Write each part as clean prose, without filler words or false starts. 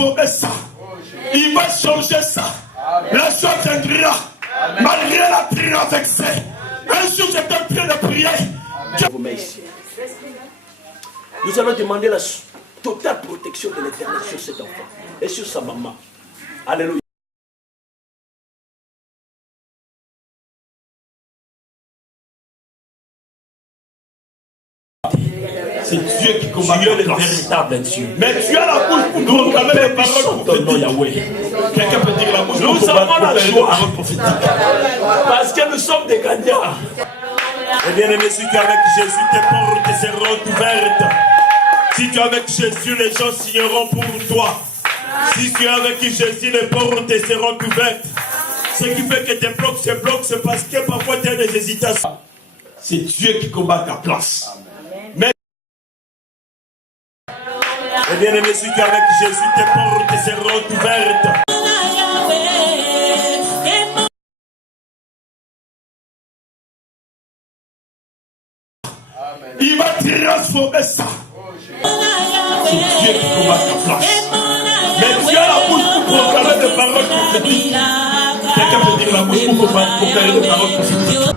transformer ça. Il va changer ça. La joie viendra. Malgré la prière vexée. Un jour, j'étais en train de prier. Nous allons demander la totale protection de l'Éternel sur cet enfant et sur sa maman. Alléluia. C'est Dieu qui combat le véritable Dieu. Mais tu as la bouche pour proclamer les paroles prophétiques. Quelqu'un peut dire la bouche. Nous avons la joie prophétique. Parce que nous sommes des gagnants. Et bien aimé, si tu es avec Jésus, tes portes seront ouvertes. Si tu es avec Jésus, les gens signeront pour toi. Si tu es avec Jésus, les portes seront ouvertes. Ce qui fait que tes blocs se bloquent, c'est parce que parfois tu as des hésitations. C'est Dieu qui combat ta place. Mais et bien aimé, si tu es avec Jésus, tes portes seront ouvertes. Il va transformer ça. C'est Dieu qui combat ta place. Mais tu as la bouche pour proclamer des paroles prophétiques. Quelqu'un peut dire la bouche pour proclamer des paroles prophétiques.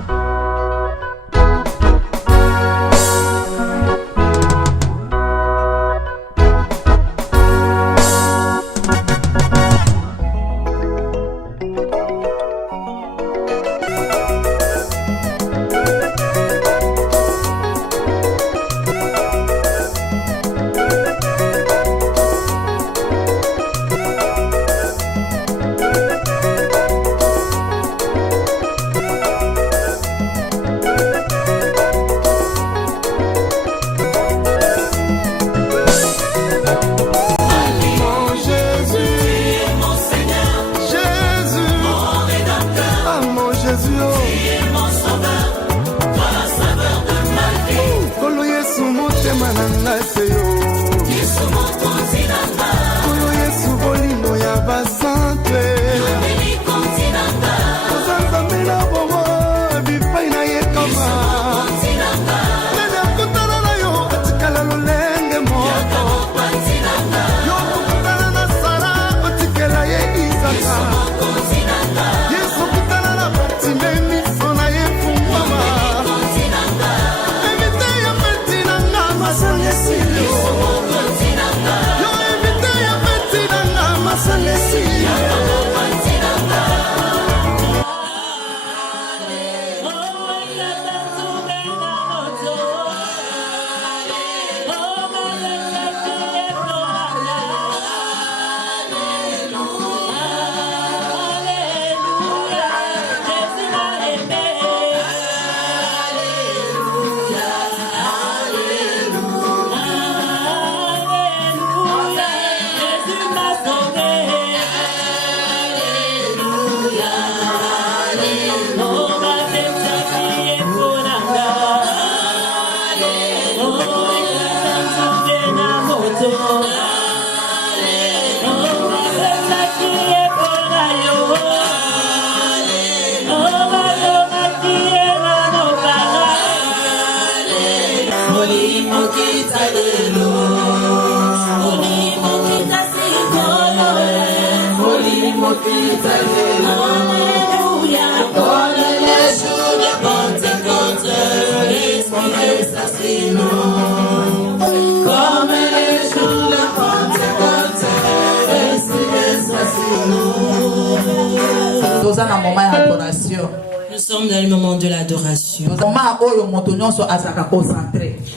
Nous sommes dans le moment de l'adoration.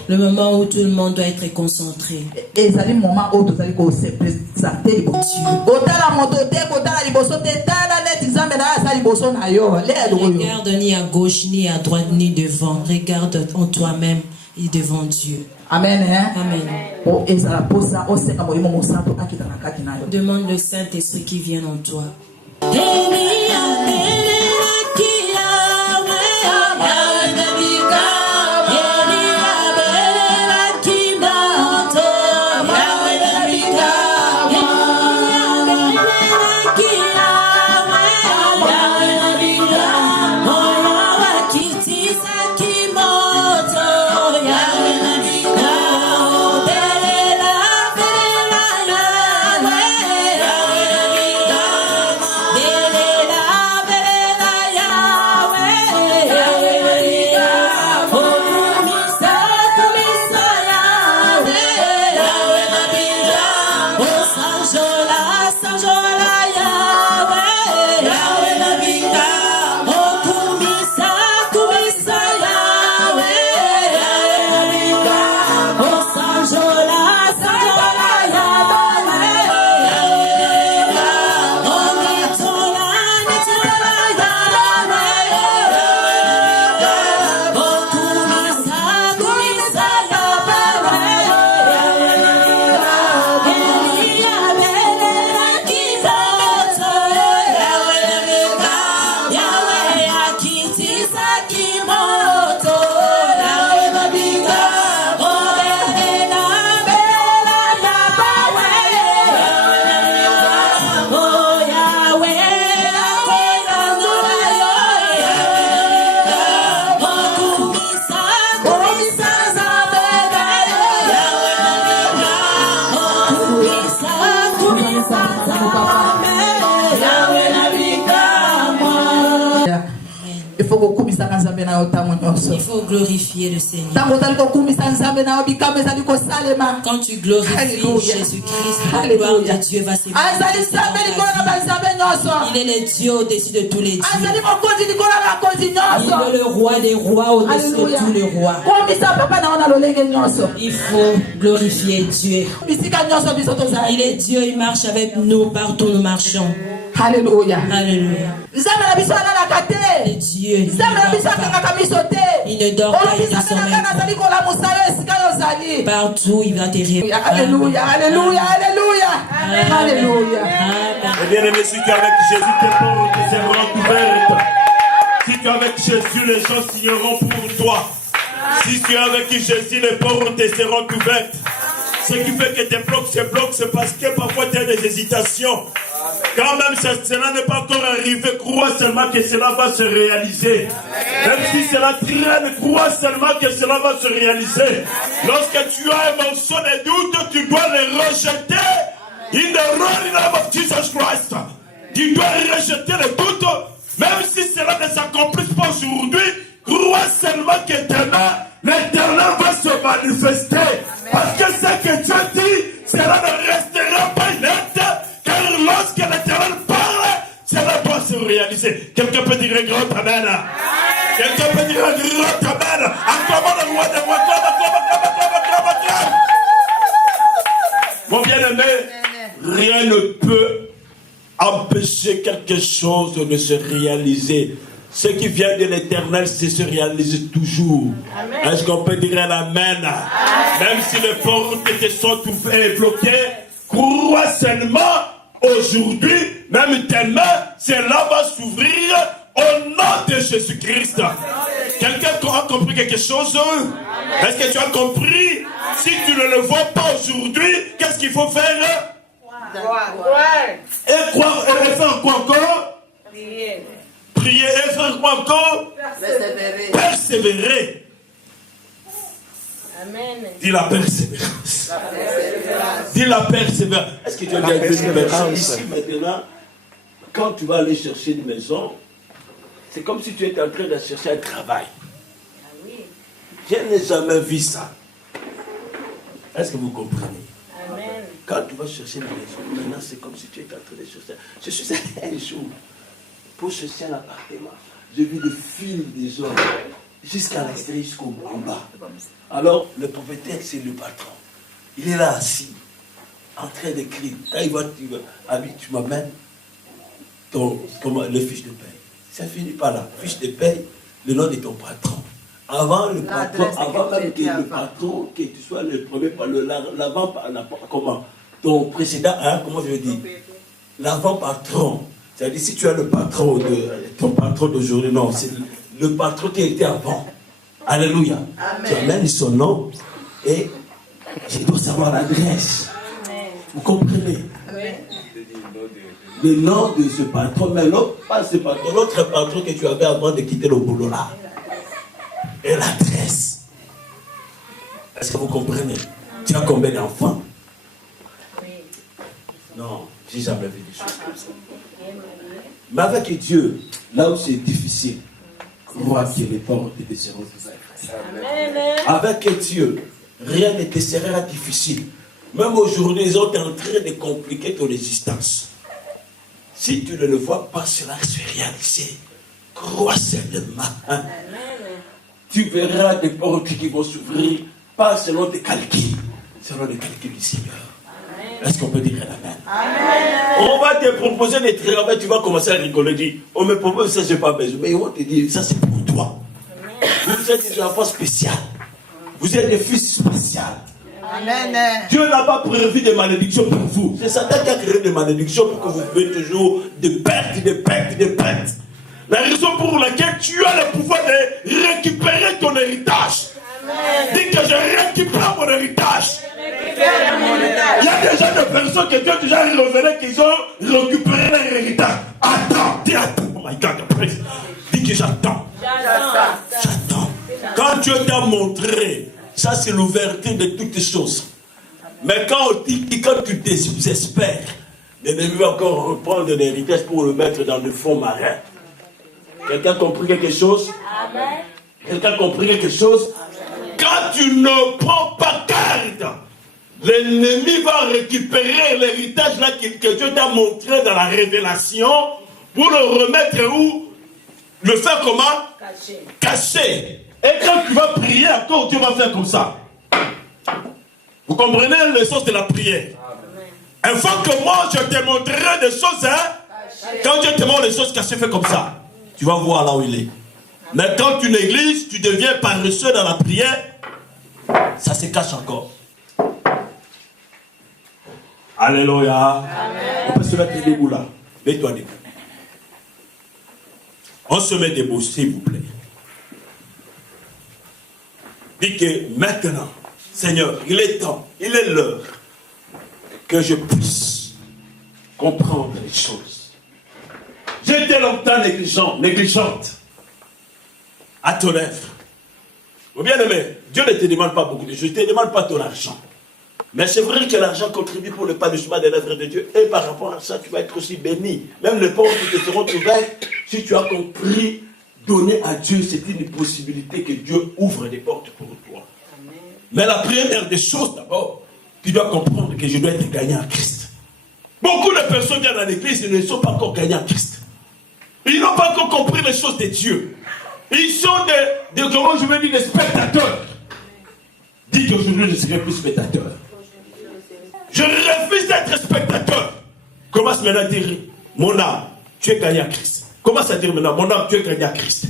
Le moment où tout le monde doit être concentré. Regarde ni à gauche, ni à droite, ni devant. Regarde en toi-même et devant Dieu. Amen. Amen. Demande le Saint-Esprit qui vient en toi. Yeah. Il faut glorifier le Seigneur. Quand tu glorifies Jésus-Christ, la gloire de Dieu va s'épanouir. Il est le Dieu au-dessus de tous les dieux. Il est le roi des rois au-dessus de tous les rois. Il faut glorifier Dieu. Il est Dieu, il marche avec nous partout où nous marchons. Alléluia. Alléluia. Le Dieu. Il ne dort pas, il ne sommeille pas. Partout, il va te répondre. Alléluia, alléluia, alléluia. Alléluia. Et bien aimé, si tu es avec Jésus, tes portes seront ouvertes. Si tu es avec Jésus, les gens signeront pour toi. Si tu es avec Jésus, les portes seront ouvertes. Ce qui fait que tes blocs se bloquent, c'est parce que parfois tu as des hésitations. Quand même cela n'est pas encore arrivé, crois seulement que cela va se réaliser. Même si cela traîne, crois seulement que cela va se réaliser. Lorsque tu as un morceau de doute, tu dois le rejeter. In the holy name of Jesus Christ. Tu dois rejeter le doute, même si cela ne s'accomplisse pas aujourd'hui. Crois seulement que demain, l'Éternel va se manifester. Parce que ce que Dieu dit, cela ne restera pas inerte. Car lorsque l'Éternel parle, cela doit se réaliser. Quelqu'un peut dire un grand amen. Quelqu'un peut dire un grand amen. Acclame le roi des rois. Mon bien-aimé, rien ne peut empêcher quelque chose de se réaliser. Ce qui vient de l'Éternel, c'est se réaliser toujours. Est-ce qu'on peut dire un amen? Même si les portes te sont ouvertes et bloquées, crois seulement aujourd'hui, même demain, cela va s'ouvrir au nom de Jésus-Christ. Quelqu'un a compris quelque chose? Est-ce que tu as compris? Si tu ne le vois pas aujourd'hui, qu'est-ce qu'il faut faire? Et croire, et faire quoi encore? Prier et faire quoi encore? Persévérer. Amen. Dis la persévérance. Dis la persévérance. Est-ce que tu as bien vu une maison ici maintenant? Quand tu vas aller chercher une maison, c'est comme si tu étais en train de chercher un travail. Je n'ai jamais vu ça. Est-ce que vous comprenez? Amen. Quand tu vas chercher une maison, maintenant c'est comme si tu étais en train de chercher. Je suis allé un jour pour chercher un appartement. J'ai vu le fil des hommes jusqu'à l'extérieur, jusqu'au bas. Alors, le propriétaire, c'est le patron. Il est là assis, en train d'écrire. Quand il va, tu m'amènes le fiche de paye. Ça finit par là. Fiche de paye, le nom de ton patron. Avant le patron, avant même que le patron, que tu sois le premier, comment? Ton précédent, comment je veux dire? L'avant-patron. C'est-à-dire, si tu as le patron ton patron d'aujourd'hui, non, c'est le patron qui était avant. Alléluia. Tu amènes son nom et je dois savoir l'adresse. Vous comprenez? Le nom de ce patron, mais l'autre, pas ce patron, l'autre patron que tu avais avant de quitter le boulot là. Et l'adresse. Est-ce que vous comprenez? Tu as combien d'enfants? Non, j'ai jamais vu des choses comme ça. Mais avec Dieu, là où c'est difficile, crois que les portes te seront ouvertes. Avec Dieu, rien ne te sera difficile. Même aujourd'hui, ils sont en train de compliquer ton existence. Si tu ne le vois pas, cela se réaliser. Crois seulement. Tu verras des portes qui vont s'ouvrir, pas selon tes calculs, selon les calculs du Seigneur. Est-ce qu'on peut dire amen? On va te proposer des travaux, tu vas commencer à rigoler, dire, on me propose ça, je n'ai pas besoin. Mais ils vont te dire, ça c'est pour toi. Vous êtes des enfants spéciaux. Vous êtes des fils spéciaux. Dieu n'a pas prévu de malédiction pour vous. C'est Satan qui a créé des malédictions pour que vous faites toujours des pertes, des pertes, des pertes. La raison pour laquelle tu as le pouvoir de récupérer ton héritage. Dis que je récupère mon héritage. Il y a déjà des personnes qui ont déjà révélé qu'ils ont récupéré leur héritage. Attends, dis attends. Oh my God, dis que j'attends. J'attends. Quand Dieu t'a montré, ça c'est l'ouverture de toutes les choses. Mais quand tu désespères, l'ennemi va encore reprendre l'héritage pour le mettre dans le fond marin. Quelqu'un a compris quelque chose? Amen. Quelqu'un a compris quelque chose? Amen. Quand tu ne prends pas garde, l'ennemi va récupérer l'héritage là que Dieu t'a montré dans la révélation pour le remettre où? Le faire comment? Caché. Caché. Et quand tu vas prier encore, Dieu va faire comme ça. Vous comprenez le sens de la prière? Amen. Une fois que moi je te montrerai des choses, hein? Quand Dieu te montre les choses cachées, fais comme ça. Tu vas voir là où il est. Mais quand tu négliges, tu deviens paresseux dans la prière, ça se cache encore. Alléluia. Amen. On peut se mettre debout là. Mets-toi debout. On se met debout, s'il vous plaît. Dis que maintenant, Seigneur, il est temps, il est l'heure que je puisse comprendre les choses. J'ai été longtemps négligente à ton œuvre. Mon bien-aimé, Dieu ne te demande pas beaucoup de choses, il ne te demande pas ton argent. Mais c'est vrai que l'argent contribue pour le épanouissement de l'œuvre de Dieu. Et par rapport à ça, tu vas être aussi béni. Même les portes qui te seront ouvertes, si tu as compris, donner à Dieu, c'est une possibilité que Dieu ouvre des portes pour toi. Amen. Mais la première des choses, d'abord, tu dois comprendre que je dois être gagnant en Christ. Beaucoup de personnes viennent dans l'église et ne sont pas encore gagnants en Christ. Ils n'ont pas encore compris les choses de Dieu. Ils sont comment je veux dire, des spectateurs. Dis qu'aujourd'hui, je ne serai plus spectateur. Je refuse d'être spectateur. Commence maintenant à dire, mon âme, tu es gagné à Christ. Commence à dire maintenant, mon âme, tu es gagné à Christ.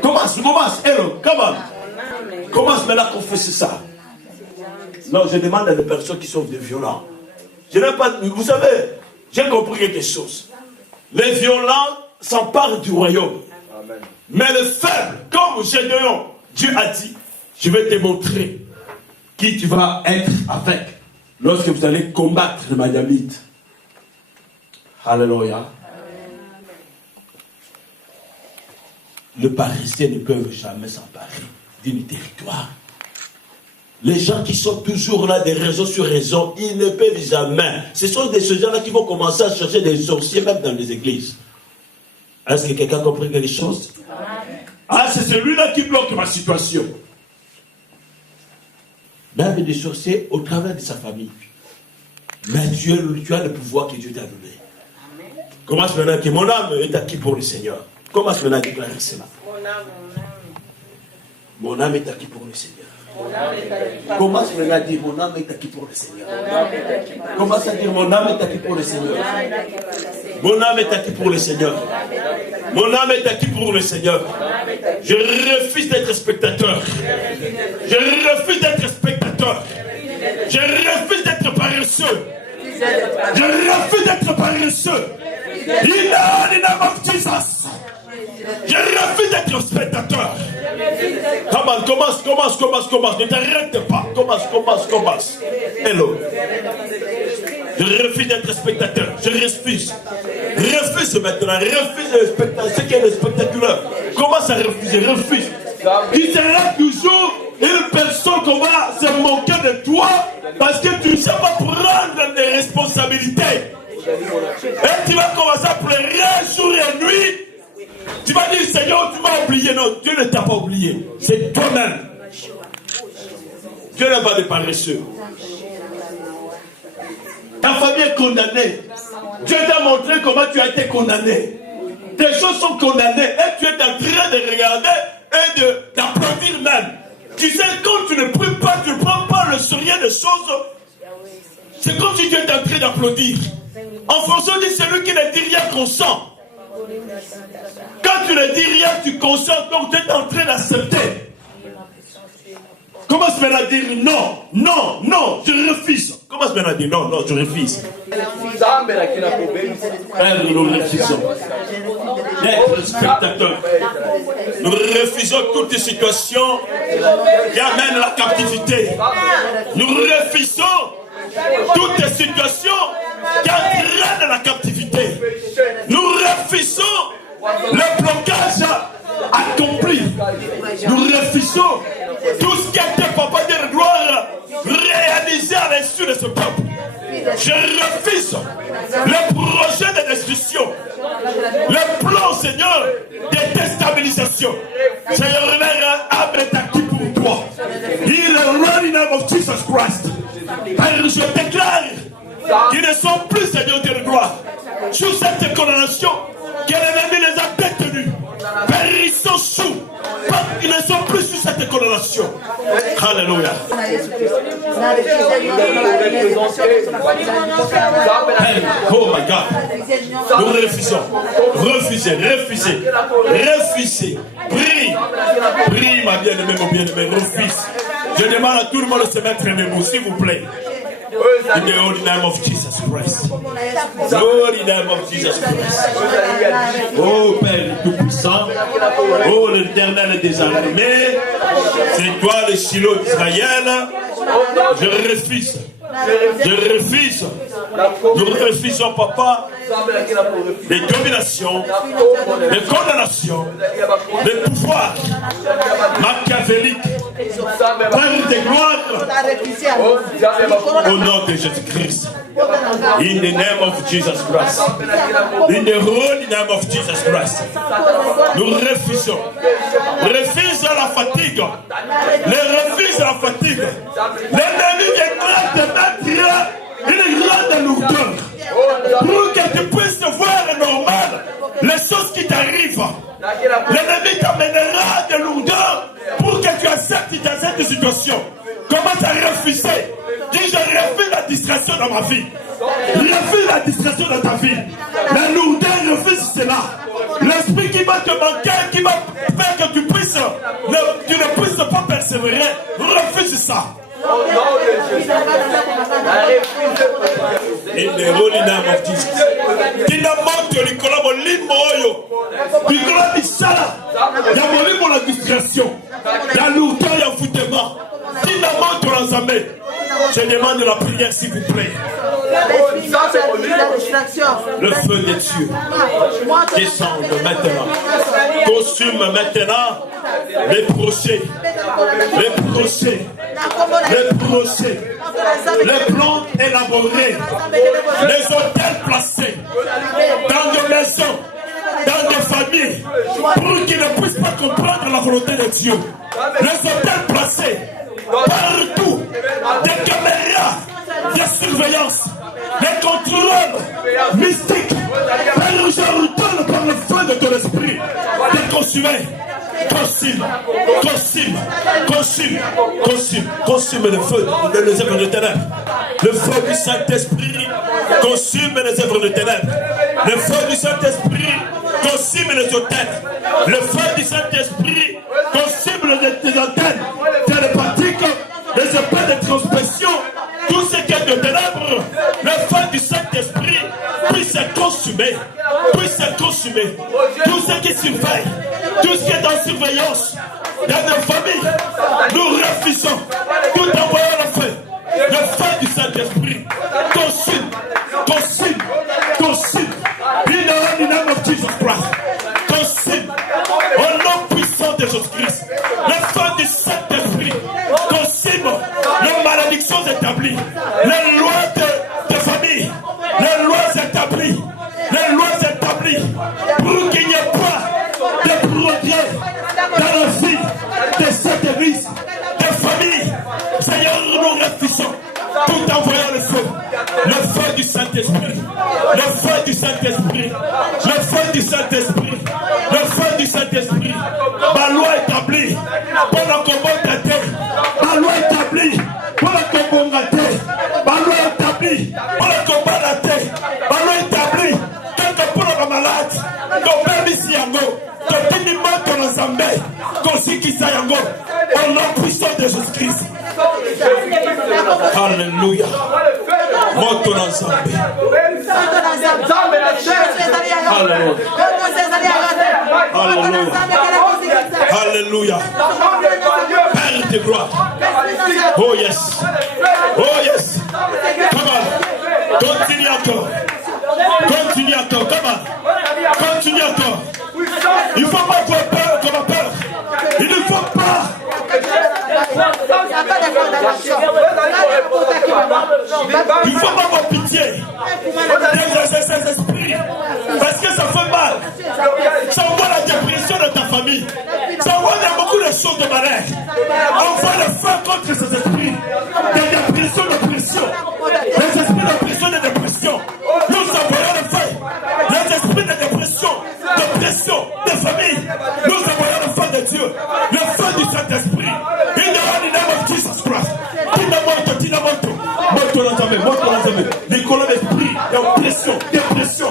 Commence, hello, come on. Commence maintenant à confesser ça. Non, je demande à des personnes qui sont des violents. Je n'ai pas, vous savez, j'ai compris quelque chose. Les violents s'emparent du royaume. Amen. Mais les faibles, comme Gédéon, Dieu a dit, je vais te montrer qui tu vas être avec lorsque vous allez combattre les Madianites. Alléluia. Les paresseux ne peuvent jamais s'emparer d'un territoire. Les gens qui sont toujours là, des réseaux sur réseaux, ils ne peuvent jamais. Ce sont ces gens-là qui vont commencer à chercher des sorciers même dans les églises. Est-ce que quelqu'un a compris les choses? Ah, c'est celui-là qui bloque ma situation. Même des sorciers au travers de sa famille. Mais tu as le pouvoir que Dieu t'a donné. Commence maintenant que mon âme est acquis pour le Seigneur. Commence maintenant à déclarer cela. Mon âme est acquis pour le Seigneur. Commence maintenant à dire mon âme est acquis pour le Seigneur. Commence à dire mon âme est acquis pour le Seigneur. Mon âme est acquis pour le Seigneur. Mon âme est acquis pour le Seigneur. Je refuse d'être spectateur. Je refuse d'être spectateur. Je refuse d'être paresseux. Je refuse d'être paresseux. Il a the name of Jesus. Je refuse d'être spectateur. Commence. Ne t'arrête pas. Commence. Hello. Je refuse d'être spectateur. Je refuse. Refuse maintenant. Refuse le spectateur. Ce qui est le spectaculaire. Commence à refuser. Refuse. Tu seras toujours une personne qui va se moquer de toi parce que tu ne sais pas prendre des responsabilités. Et tu vas commencer à pleurer jour et nuit. Tu vas dire, Seigneur, tu m'as oublié. Non, Dieu ne t'a pas oublié. C'est toi-même. Dieu n'a pas de paresseux. Ta famille est condamnée. Dieu t'a montré comment tu as été condamné. Tes choses sont condamnées et tu es en train de regarder et d'applaudir même. Tu sais, quand tu ne pries pas, tu ne prends pas le sourire des choses. C'est comme si tu étais en train d'applaudir. En fonction de celui qui ne dit rien consent. Quand tu ne dis rien, tu consens, donc tu es en train d'accepter. Commence maintenant à dire non, je refuse. Commence maintenant à dire non, je refuse. Père, nous refusons d'être spectateurs. Nous refusons toutes les situations qui amènent la captivité. Nous refusons toutes les situations qui entraînent la captivité. Nous refusons le blocage accompli. Nous refusons tout ce qui a été, papa de gloire, réalisé à l'insu de ce peuple. Je refuse les projets de destruction, les plans, Seigneur, de déstabilisation. Seigneur, leur âme est acquis pour toi. In the mighty name of Jesus Christ. Père, je déclare qu'ils ne sont plus, Seigneur Dieu de gloire, sous cette condamnation que l'ennemi les a détenus. Père, ils sont sous. Ils ne sont plus sous cette condamnation. Alléluia. Oh my God. Nous refusons. Refusez. Prie, ma bien-aimée, mon bien-aimé. Refuse. Je demande à tout le monde de se mettre debout, s'il vous plaît. In the holy name of Jesus Christ. The holy name of Jesus Christ. Oh Père Tout-Puissant. Oh l'Éternel des armées. C'est toi le Shiloh d'Israël. Je refuse. Nous refusons, papa, les dominations, les condamnations, les pouvoirs machiavéliques, Père de gloire, au nom de Jésus-Christ. In the name of Jesus Christ. In the holy name of Jesus Christ. Nous refusons. Refuse la fatigue. Refuse la fatigue. L'ennemi viendra te mettre une grande lourdeur pour que tu puisses voir normal les choses qui t'arrivent. L'ennemi t'amènera de lourdeur pour que tu acceptes cette situation. Commence à refuser. Dis, je refuse la distraction dans ma vie. Refuse la distraction dans ta vie. La lourdeur, refuse cela. L'esprit qui va te manquer, qui va faire que tu ne puisses pas persévérer, refuse ça. In the holy name of Jesus. Tina manto likola molimo oyo. Likola bisala. Ya molimo la distraction. La lourdeur ya foutement. Tina manto la zamé. Je demande la prière s'il vous plaît. Le feu de Dieu descend maintenant. Consume maintenant les projets, les plans élaborés, les hôtels placés dans des maisons, dans des familles, pour qu'ils ne puissent pas comprendre la volonté de Dieu. Les hôtels placés partout, des caméras de surveillance, des contrôleurs mystiques. Père, je retourne par le feu de ton esprit, de consumer. Consume le feu des œuvres de ténèbres. Le feu du Saint-Esprit consume les œuvres de ténèbres. Le feu du Saint-Esprit consume les hôtels. Le feu du Saint-Esprit consume les antennes télépathiques, les épées de transmission, tout ce qui est de ténèbres. Le feu du Saint-Esprit puisse consumer. Tout ce qui surveille, tout ce qui est en surveillance dans nos familles, nous refusons tout envoyant le feu. Le feu du Saint-Esprit consume. In the holy name of Jesus Christ. Consume. Au nom puissant de Jésus-Christ. Le feu du Saint-Esprit consume les malédictions établies, les lois de famille, les lois établies, pour qu'il n'y ait pas de progrès dans la vie de cette église, des familles. Seigneur, nous refusons tout envoyant le feu du Saint-Esprit, le feu du Saint-Esprit, ma loi établie pour la combattre, ma loi établie pour la combattre, ma loi établie pour la combattre, ma loi établie pour la malade, ton père ici yango, ton téniment ton ensemble, consikisa yango, au nom puissant de Jésus-Christ. Alléluia. Moto ensemble. Alléluia. Père de gloire. Oh yes. Come on. Continue encore. Continue encore. Il ne faut pas avoir peur comme a peur. Il ne faut pas. Il ne faut pas avoir pitié des esprits. Parce que ça fait mal. Ça envoie la dépression dans ta famille. Ça envoie beaucoup de choses de malheur. Envoie le feu contre ces esprits. Des dépressions, d'oppression. Les esprits d'oppression et de dépression. Nous envoyons le feu. Les esprits de dépression, d'oppression, de famille. Nous envoyons le feu de Dieu. Le feu du Saint-Esprit. In the name of Jesus Christ. Nicolas l'esprit, oppression, dépression,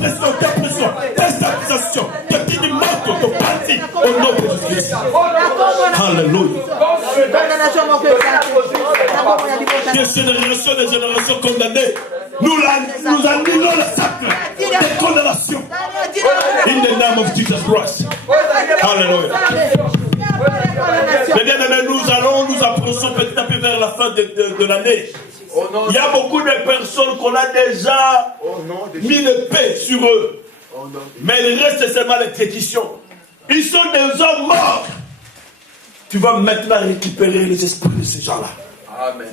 déstabilisation, de parti au nom de Jésus. Alléluia. Des générations condamnées, nous annulons le sacre des condamnations. In the name of Jesus Christ. Alléluia. Mais bien aimés, nous approchons petit à petit vers la fin de l'année. Il y a beaucoup de personnes qu'on a déjà mis le paix sur eux. Mais il reste seulement l'exécution. Ils sont des hommes morts. Tu vas maintenant récupérer les esprits de ces gens-là.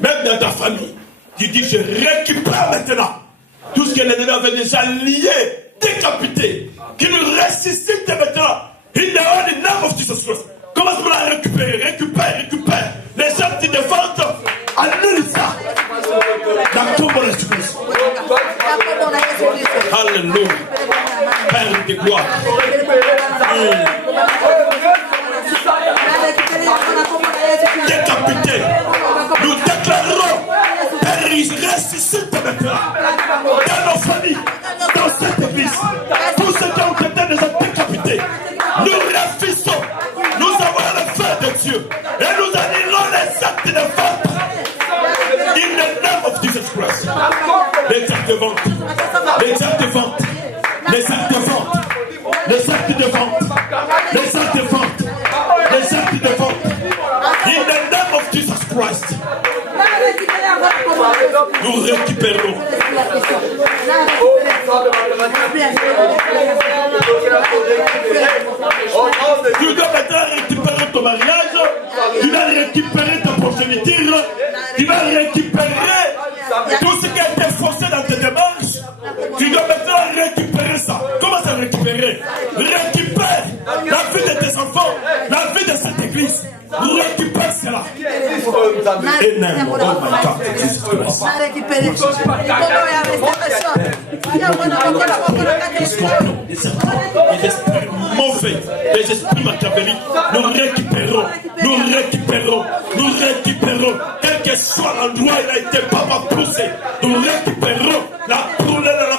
Même dans ta famille. Tu dis, je récupère maintenant tout ce que l'ennemi avait déjà lié, décapité, qui nous ressuscite maintenant. In the name of Jesus Christ. Commence par la récupérer, récupère. Les gens qui te vendent, annule ça. Dans ton bon esprit. Alléluia. Père de gloire. Décapité. Nous déclarons, Père, il ressuscite maintenant. Dans nos familles, dans cette église, tous ceux qui ont été déjà décapités, nous refusons. Nous avons le feu de Dieu et nous annulons les actes de vente. In the name of Jesus Christ. Les actes de vente. Les actes de vente. Les actes de vente. Les actes de vente. Les actes de vente. Les actes de vente. In the name of Jesus Christ. Nous récupérons. Tu dois maintenant récupérer ton mariage, tu vas récupérer ta progéniture, tu vas récupérer tout ce qui a été forcé dans tes démarches. Tu dois maintenant récupérer ça. Comment ça récupérer? Récupère la vie de tes enfants, la vie de cette église. Récupère cela. Énorme. Oh my God. Jesus Christ. Les esprits mauvais, les esprits machiavéliques, nous récupérons, quel que soit l'endroit où il a été papa poussé, nous récupérons la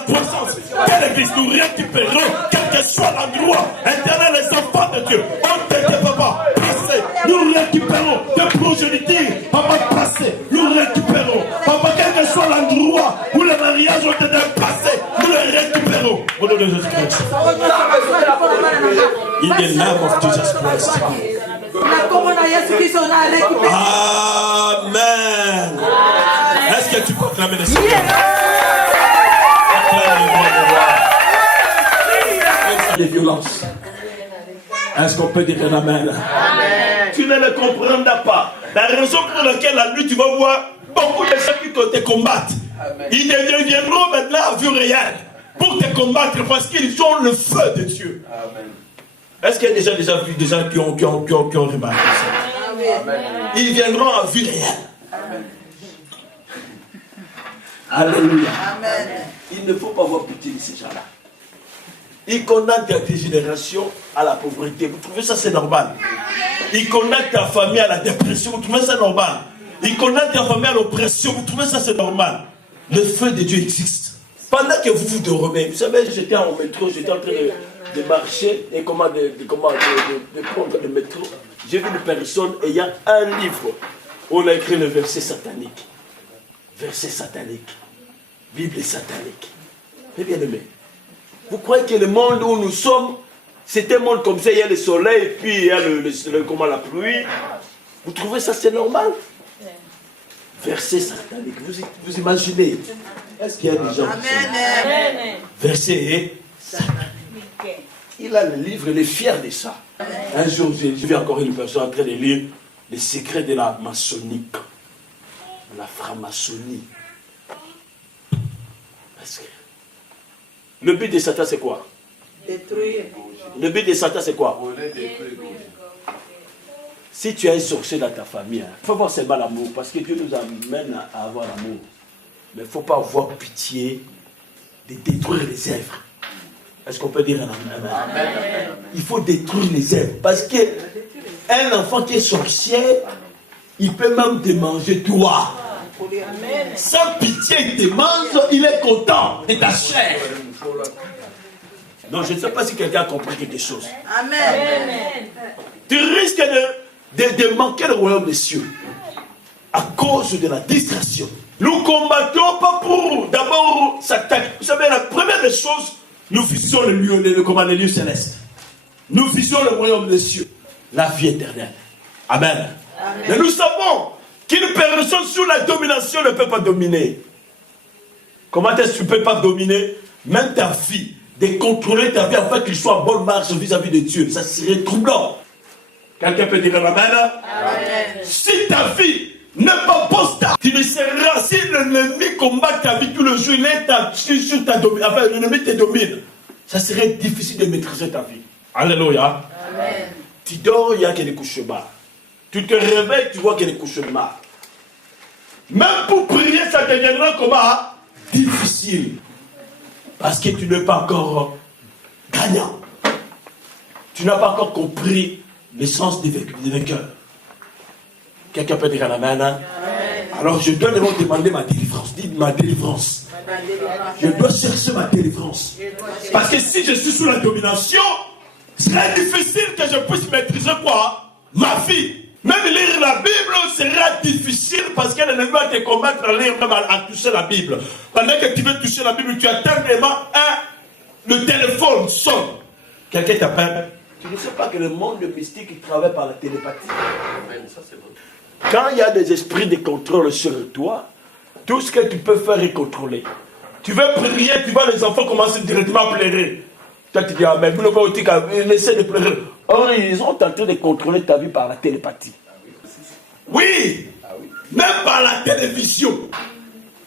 croissance de l'église, nous récupérons, quel que soit l'endroit, éternel, les enfants de Dieu, ont été papa passés, nous récupérons des progénitures, papa passés, nous récupérons, papa, quel que soit l'endroit où les mariages ont été passés, nous les récupérons, au nom de Jésus-Christ. In the name of Jesus Christ. Amen. Est-ce que tu peux acclamer le Seigneur? Des violences. Est-ce qu'on peut dire un amen? Tu ne le comprendras pas. La raison pour laquelle la nuit tu vas voir beaucoup de gens qui te combattent. Ils deviendront maintenant à vue réelle pour te combattre parce qu'ils ont le feu de Dieu. Amen. Est-ce qu'il y a déjà vu des gens qui ont remarqué ça? Amen. Ils viendront à vue réelle. Amen. Alléluia. Amen. Il ne faut pas avoir pitié de ces gens-là. Ils condamnent tes générations à la pauvreté. Vous trouvez ça c'est normal? Ils condamnent ta famille à la dépression. Vous trouvez ça normal? Ils condamnent ta famille à l'oppression. Vous trouvez ça c'est normal? Le feu de Dieu existe. Pendant que vous vous dormez, vous savez, j'étais en métro, j'étais en train de marcher et de prendre le métro. J'ai vu une personne et il y a un livre où on a écrit le verset satanique. Verset satanique. Bible satanique. Mais bien aimé, vous croyez que le monde où nous sommes, c'est un monde comme ça, il y a le soleil et puis il y a la pluie. Vous trouvez ça c'est normal? Verset satanique. Vous imaginez? Est-ce qu'il y a des gens? Amen. Verset satanique. Il a le livre, il est fier de ça. Un jour, j'ai vu encore une personne en train de lire les secrets de la maçonnique. la franc-maçonnerie. Parce que le but de Satan, c'est quoi? Détruire. Le but de Satan, c'est quoi? Si tu as un sorcier dans ta famille, il faut voir seulement l'amour, parce que Dieu nous amène à avoir l'amour. Mais il ne faut pas avoir pitié de détruire les œuvres. Est-ce qu'on peut dire un amen? Il faut détruire les œuvres. Parce qu'un enfant qui est sorcier, il peut même te manger toi. Sans pitié, il te mange, il est content de ta chair. Donc je ne sais pas si quelqu'un a compris quelque chose. Amen. Tu risques de manquer le royaume des cieux à cause de la distraction. Nous combattons pas pour d'abord s'attaquer. Vous savez, la première des choses, nous visons les lieux célestes. Nous visons le royaume des cieux, la vie éternelle. Amen. Mais nous savons qu'une personne sous la domination ne peut pas dominer. Comment est-ce que tu ne peux pas dominer? Même ta vie, de contrôler ta vie afin qu'il soit en bonne marche vis-à-vis de Dieu. Ça serait troublant. Quelqu'un peut dire amen? Amen. Si ta vie n'est pas postable, tu ne seras, si l'ennemi combat ta vie tout le jour, il est sur ta domination, enfin l'ennemi te domine, ça serait difficile de maîtriser ta vie. Alléluia. Amen. Tu dors, il n'y a que des cauchemars. Tu te réveilles, tu vois qu'il y a des cauchemars. Même pour prier, ça deviendra comment? Difficile. Parce que tu n'es pas encore gagnant. Tu n'as pas encore compris l'essence des vainqueurs. Quelqu'un peut dire amen, hein? Alors je dois d'abord demander ma délivrance. Dites ma délivrance. Je dois chercher ma délivrance. Parce que si je suis sous la domination, ce serait difficile que je puisse maîtriser quoi? Ma vie. Même lire la Bible sera difficile parce que l'ennemi va te combattre à lire, même à toucher la Bible. Pendant que tu veux toucher la Bible, tu attends vraiment le téléphone sonne. Quelqu'un t'appelle. Tu ne sais pas que le monde mystique il travaille par la télépathie. Quand il y a des esprits de contrôle sur toi, tout ce que tu peux faire est contrôler. Tu veux prier, tu vois les enfants commencer directement à pleurer. Toi tu dis, ah mais vous ne pouvez pas laisser de pleurer. Or ils sont en train de contrôler ta vie par la télépathie. Oui, même par la télévision.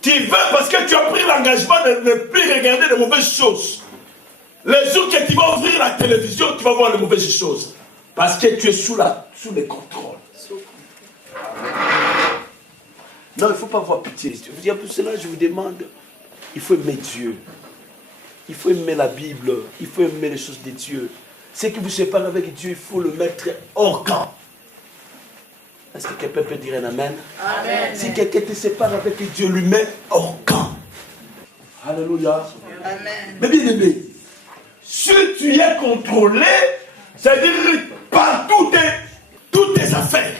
Tu veux parce que tu as pris l'engagement de ne plus regarder de mauvaises choses. Les jours que tu vas ouvrir la télévision, tu vas voir les mauvaises choses. Parce que tu es sous le contrôle. Non, il ne faut pas avoir pitié. Pour cela, je vous demande, il faut aimer Dieu. Il faut aimer la Bible. Il faut aimer les choses de Dieu. Ce qui vous sépare avec Dieu, il faut le mettre hors camp. Est-ce que quelqu'un peut dire un amen? Amen. Si quelqu'un te sépare avec Dieu, lui met hors camp. Alléluia. Amen. Mais bien aimé, si tu es contrôlé, c'est-à-dire par toutes tes affaires,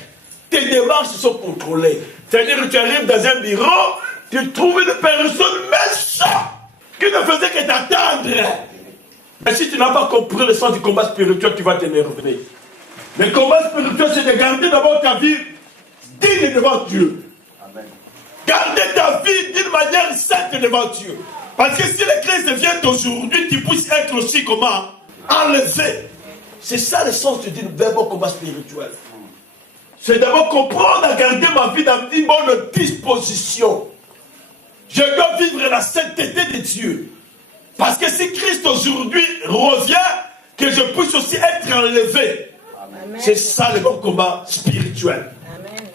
tes démarches sont contrôlées. C'est-à-dire que tu arrives dans un bureau, tu trouves une personne méchante qui ne faisait que t'attendre. Mais si tu n'as pas compris le sens du combat spirituel, tu vas t'énerver. Le combat spirituel, c'est de garder d'abord ta vie digne devant Dieu. Amen. Garder ta vie d'une manière sainte devant Dieu. Parce que si le Christ vient aujourd'hui, tu puisses être aussi comment? Enlevé. C'est ça le sens du verbe combat spirituel. C'est d'abord comprendre à garder ma vie dans une bonne disposition. Je dois vivre la sainteté de Dieu. Parce que si Christ aujourd'hui revient, que je puisse aussi être enlevé. Amen. C'est ça le bon combat spirituel. Amen.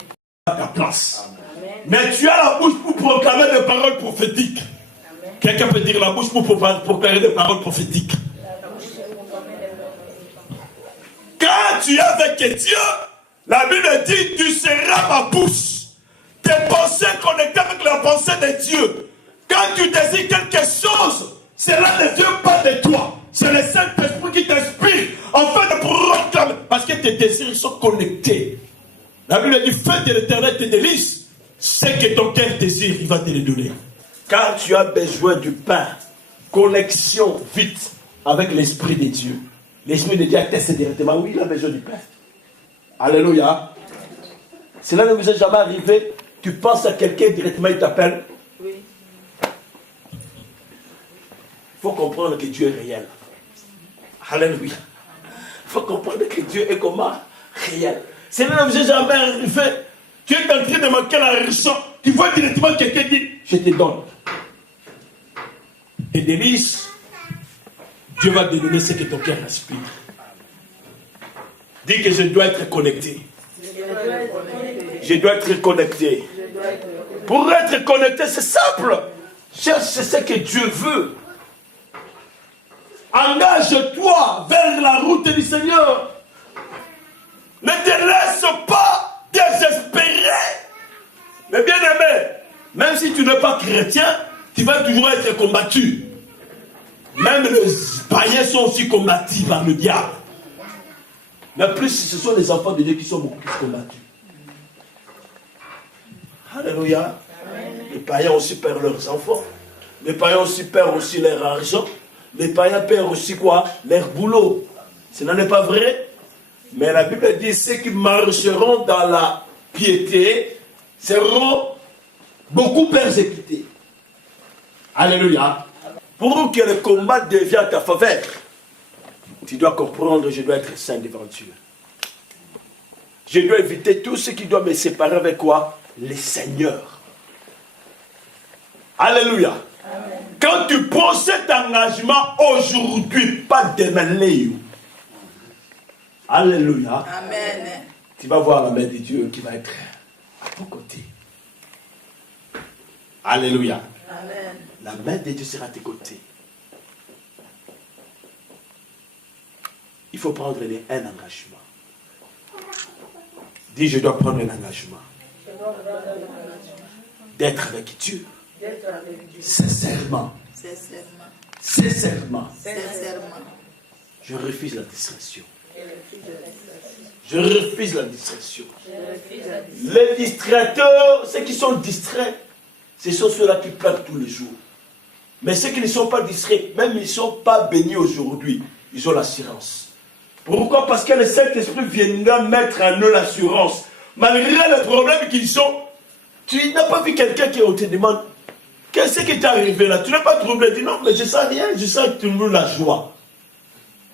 À ta place. Amen. Mais tu as la bouche pour proclamer des paroles prophétiques. Amen. Quelqu'un peut dire la bouche pour proclamer des paroles prophétiques. Quand tu es avec Dieu, la Bible dit, tu seras ma bouche. Tes pensées connectées avec la pensée de Dieu. Quand tu désires quelque chose, cela ne vient pas de toi. C'est le Saint-Esprit qui t'inspire afin de proclamer. Parce que tes désirs sont connectés. La Bible dit, fais de l'Éternel tes délices. C'est que ton cœur désire, il va te les donner. Quand tu as besoin du pain, connexion vite avec l'Esprit de Dieu. L'Esprit de Dieu atteste directement, oui, il a besoin du pain. Alléluia. Cela ne vous est jamais arrivé. Tu penses à quelqu'un directement, il t'appelle. Oui. Il faut comprendre que Dieu est réel. Alléluia. Il faut comprendre que Dieu est comment? Réel. Cela ne vous est jamais arrivé. Tu es en train de manquer l'argent. Tu vois directement quelqu'un dit, je te donne. Et délices, Dieu va te donner ce que ton cœur aspire. Dis que je dois être connecté. Je dois être connecté. Pour être connecté, c'est simple. Cherche ce que Dieu veut. Engage-toi vers la route du Seigneur. Ne te laisse pas désespérer. Mais bien aimé, même si tu n'es pas chrétien, tu vas toujours être combattu. Même les païens sont aussi combattus par le diable. Mais plus ce sont les enfants de Dieu qui sont beaucoup plus combattus. Alléluia. Les païens aussi perdent leurs enfants. Les païens aussi perdent aussi leur argent. Les païens perdent aussi quoi? Leur boulot. Ce n'est pas vrai. Mais la Bible dit, ceux qui marcheront dans la piété seront beaucoup persécutés. Alléluia. Pour que le combat devienne ta faveur, tu dois comprendre, je dois être saint devant Dieu. Je dois éviter tout ce qui doit me séparer avec quoi? Les seigneurs. Alléluia. Amen. Quand tu prends cet engagement aujourd'hui, pas demain. Alléluia. Amen. Tu vas voir la main de Dieu qui va être à ton côté. Alléluia. Amen. La main de Dieu sera à tes côtés. Il faut prendre un engagement. Dis, je dois prendre un engagement. D'être avec Dieu. Sincèrement. Sincèrement. Je refuse la distraction. Je refuse la distraction. Les distrateurs, ceux qui sont distraits, ce sont ceux-là qui pleurent tous les jours. Mais ceux qui ne sont pas distraits, même ils ne sont pas bénis aujourd'hui, ils ont l'assurance. Pourquoi? Parce que le Saint-Esprit viendra mettre en eux l'assurance. Malgré le problème qu'ils ont, tu n'as pas vu quelqu'un qui te demande, qu'est-ce qui t'est arrivé là? Tu n'as pas troublé, dis non, mais je ne sens rien, je sens que tu veux la joie.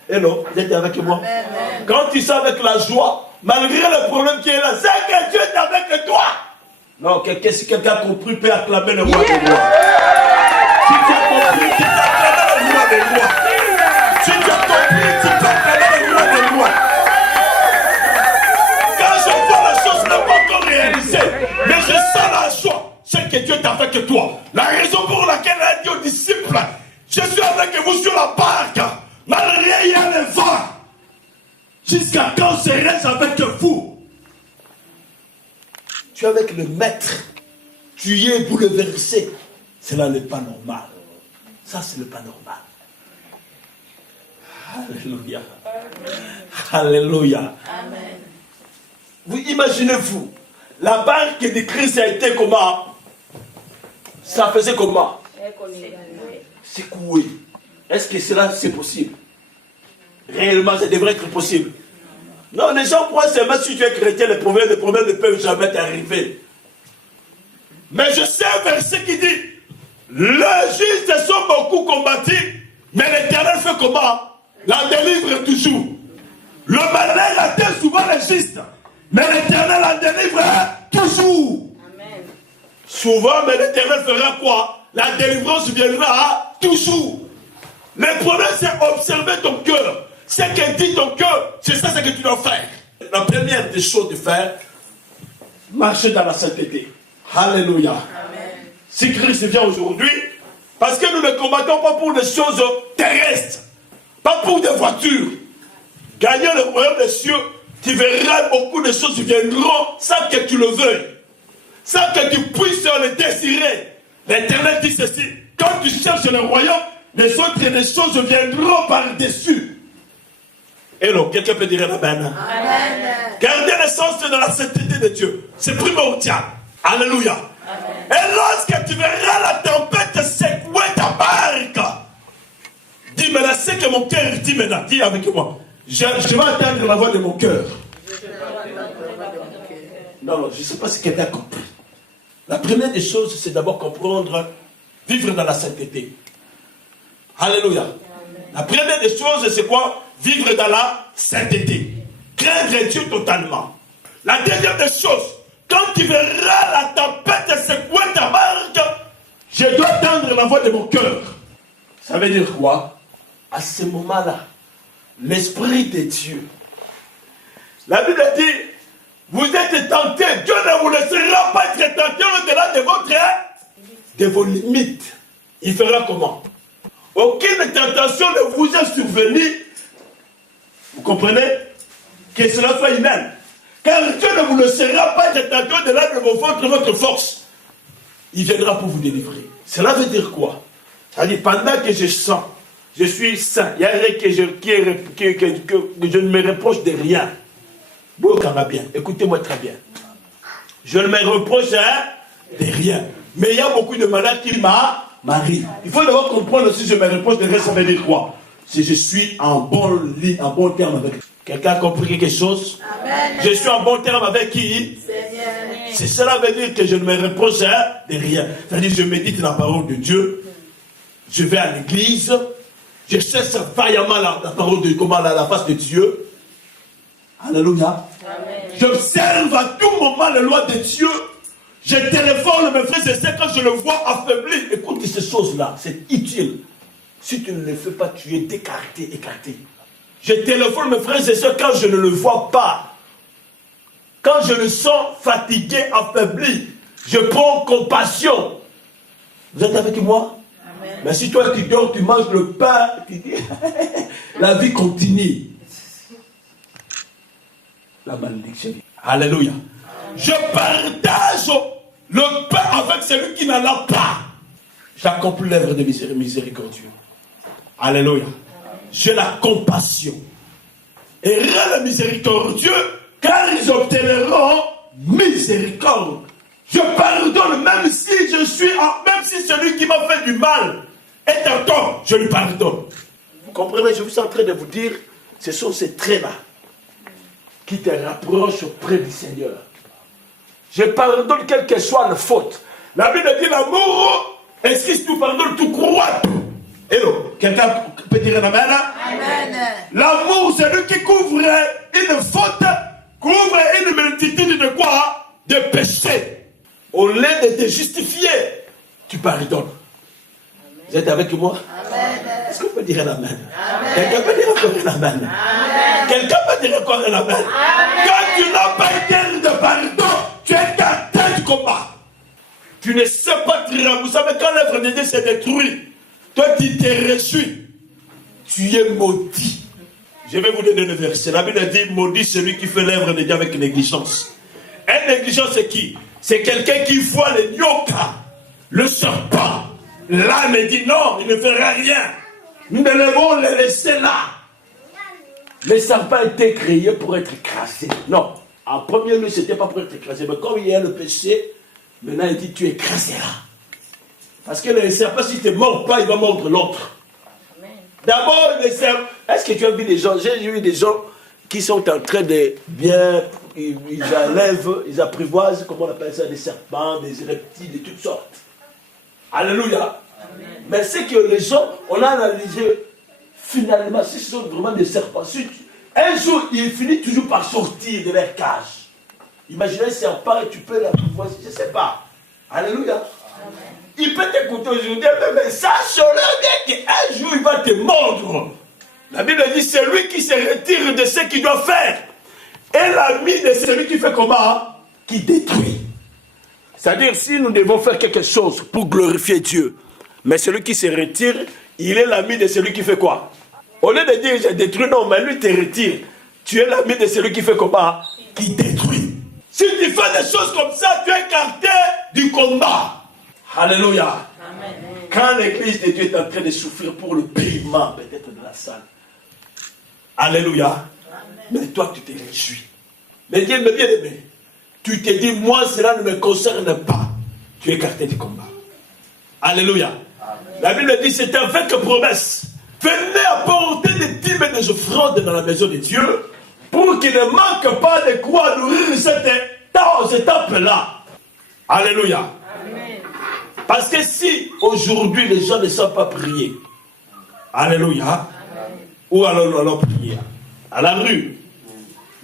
Et non, vous êtes avec moi. Amen. Quand tu sens avec la joie, malgré le problème qui est là, c'est que Dieu est avec toi. Non, si quelqu'un a compris, peut acclamer le roi des rois. Si tu as compris, tu peux acclamer le roi des rois. Si tu as compris, tu peux acclamer le roi des rois. Quand je vois la chose n'est pas encore réalisée, mais je sens la joie, c'est que Dieu est avec toi. La raison pour laquelle il a dit aux disciples, je suis avec vous sur la barque, malgré il y a le vent. Jusqu'à quand serai-je avec vous? Tu es avec le maître, tu y es bouleversé. Cela n'est pas normal. Ça, ce n'est pas normal. Alléluia. Alléluia. Amen. Vous imaginez-vous, la barque de Christ a été comment? Ça faisait comment? Secoué. Est-ce que cela c'est possible? Réellement, ça devrait être possible. Non, les gens croient seulement si tu es chrétien, les problèmes ne peuvent jamais t'arriver. Mais je sais un verset qui dit, les justes sont beaucoup combattus, mais l'Éternel fait comment? La délivre toujours. Le malheur atteint souvent les justes, mais l'Éternel la délivre toujours. Amen. Souvent, mais l'Éternel fera quoi? La délivrance viendra toujours. Le problème, c'est observer ton cœur. Ce que dit ton cœur, c'est ça que tu dois faire. La première des choses de faire, marcher dans la sainteté. Alléluia. Amen. Si Christ vient aujourd'hui, parce que nous ne combattons pas pour des choses terrestres, pas pour des voitures. Gagner le royaume des cieux, tu verras beaucoup de choses qui viendront sans que tu le veuilles, sans que tu puisses le désirer. L'Éternel dit ceci, quand tu cherches le royaume, les autres des choses viendront par-dessus. Et non, quelqu'un peut dire Amen. Amen. Gardez l'essence de la sainteté de Dieu. C'est primordial. Alléluia. Amen. Et lorsque tu verras la tempête secouer ta barque, dis maintenant ce que mon cœur dit maintenant. Dis avec moi. Je vais entendre la voix de mon cœur. Non, je ne sais pas si quelqu'un a compris. La première des choses, c'est d'abord comprendre, vivre dans la sainteté. Alléluia. Amen. La première des choses, c'est quoi? Vivre dans la sainteté. Craindre Dieu totalement. La deuxième des choses, Quand tu verras la tempête secouer ta barque, je dois tendre la voix de mon cœur. Ça veut dire quoi? À ce moment-là, l'Esprit de Dieu. La Bible dit, vous êtes tentés, Dieu ne vous laissera pas être tenté au-delà de vos limites. Il fera comment? Aucune tentation ne vous est survenue. Vous comprenez? Que cela soit humaine. Car Dieu ne vous laissera pas être tenté au-delà de votre force. Il viendra pour vous délivrer. Cela veut dire quoi? Ça veut dire, pendant que je sens, je suis saint, il y a rien que je ne me reproche de rien. Bon, ça va bien. Écoutez-moi très bien. Je ne me reproche de rien. Mais il y a beaucoup de malades qui m'arrivent. Il faut d'abord comprendre si je me reproche de rien, ça veut dire quoi? Si je suis en bon terme avec. Quelqu'un a compris quelque chose? Amen. Je suis en bon terme avec qui? Seigneur. C'est cela veut dire que je ne me reproche de rien. C'est-à-dire je médite la parole de Dieu. Je vais à l'église. Je cherche vaillamment la parole de comment la face de Dieu. Alléluia. J'observe à tout moment les lois de Dieu. Je téléphone mes frères et sœurs quand je le vois affaibli. Écoute ces choses-là, c'est utile. Si tu ne le fais pas, tu es écarté. Je téléphone mes frères et sœurs quand je ne le vois pas. Quand je le sens fatigué, affaibli, je prends compassion. Vous êtes avec moi? Amen. Mais si toi tu dors, tu manges le pain, tu dis, la vie continue. La malédiction. Alléluia. Je partage le pain avec celui qui n'en a pas. J'accomplis l'œuvre de miséricordieux. Alléluia. J'ai la compassion. Et rien de miséricordieux, car ils obtiendront miséricorde. Je pardonne même si même si celui qui m'a fait du mal est un tort, je lui pardonne. Vous comprenez, je suis en train de vous dire, ce sont ces traits-là qui te rapprochent auprès du Seigneur. Je pardonne quelle que soit la faute. La Bible dit l'amour, est-ce que tu pardonnes, tu crois tout. Hello, quelqu'un peut dire un amen? Amen. L'amour, c'est lui qui couvre une faute, couvre une multitude de quoi? De péchés. Au lieu de te justifier, tu pardonnes. Vous êtes avec moi? Amen. Est-ce qu'on peut dire un amen? Amen. Quelqu'un peut dire encore un amen? Amen. Quelqu'un peut dire encore un amen? Amen. Quand tu n'as pas été de pardon, tu es écarté du combat. Tu ne sais pas tirer. Vous savez, quand l'œuvre de Dieu s'est détruite, toi tu te réjouis. Tu es maudit. Je vais vous donner le verset. La Bible dit, maudit celui qui fait l'œuvre de Dieu avec négligence. Et négligence c'est qui? C'est quelqu'un qui voit le nyoka, le serpent. Là, il me dit non, il ne fera rien. Nous devons le laisser là. Le serpent a été créé pour être écrasé. Non, en premier lieu, ce n'était pas pour être écrasé. Mais comme il y a le péché, maintenant il dit tu es écrasé là. Parce que le serpent, si tu ne mords pas, il va mordre l'autre. D'abord, le serpent. Est-ce que tu as vu des gens? J'ai vu des gens qui sont en train de bien. Ils enlèvent, ils apprivoisent, comment on appelle ça, des serpents, des reptiles, de toutes sortes. Alléluia. Amen. Mais c'est que les gens, on a analysé, finalement, si ce sont vraiment des serpents, un jour, ils finissent toujours par sortir de leur cage. Imaginez un serpent et tu peux l'apprivoiser, je ne sais pas. Alléluia. Amen. Il peut t'écouter aujourd'hui, mais sache-le qu'un jour, il va te mordre. La Bible dit, c'est lui qui se retire de ce qu'il doit faire. Et l'ami de celui qui fait comment? Qui détruit. C'est-à-dire, si nous devons faire quelque chose pour glorifier Dieu, mais celui qui se retire, il est l'ami de celui qui fait quoi? Au lieu de dire, j'ai détruit, non, mais lui te retire. Tu es l'ami de celui qui fait comment? Qui détruit. Si tu fais des choses comme ça, tu es écarté du combat. Alléluia. Amen. Quand l'église de Dieu est en train de souffrir pour le paiement, peut-être de la salle. Alléluia. Mais toi, tu te réjouis. Mais Dieu me bien aimé. Tu te dis, moi, cela ne me concerne pas. Tu es écarté du combat. Alléluia. Amen. La Bible dit, c'est avec promesse. Venez apporter des dîmes et des offrandes dans la maison de Dieu pour qu'il ne manque pas de quoi nourrir cette temple-là. Alléluia. Amen. Parce que si aujourd'hui les gens ne savent pas prier, alléluia, amen. Ou alors prier à la rue,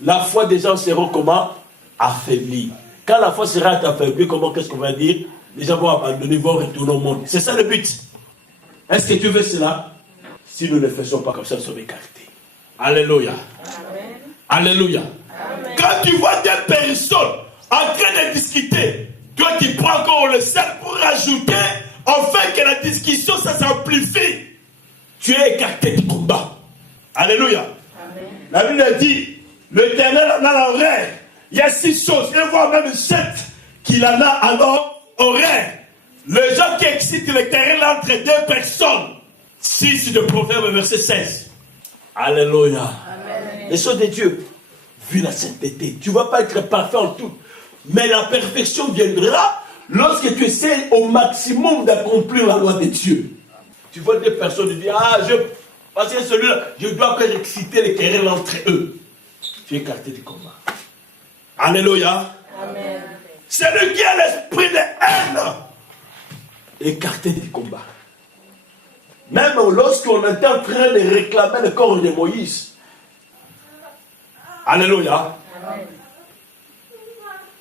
la foi des gens sera comment? Affaiblie. Quand la foi sera affaiblie, comment qu'est-ce qu'on va dire? Les gens vont abandonner, vont retourner au monde. C'est ça le but. Est-ce que tu veux cela? Si nous ne le faisons pas comme ça, nous sommes écartés. Alléluia. Amen. Alléluia. Amen. Quand tu vois des personnes en train de discuter, toi tu prends encore le sel pour rajouter, afin que la discussion ça s'amplifie. Tu es écarté du combat. Alléluia. Amen. La Bible a dit, l'Éternel en a l'oreille. Il y a 6 choses, et voire même 7 qu'il en a alors oreille. Les gens qui excitent l'Éternel entre 2 personnes. 6 de Proverbe, verset 16. Alléluia. Amen. Les choses de Dieu, vu la sainteté, tu ne vas pas être parfait en tout. Mais la perfection viendra lorsque tu essaies au maximum d'accomplir la loi de Dieu. Tu vois des personnes qui disent, parce que celui-là, je dois faire exciter les querelles entre eux. Tu es écarté du combat. Alléluia. Amen. Celui qui a l'esprit de haine, écarté du combat. Même lorsqu'on est en train de réclamer le corps de Moïse. Alléluia. Amen.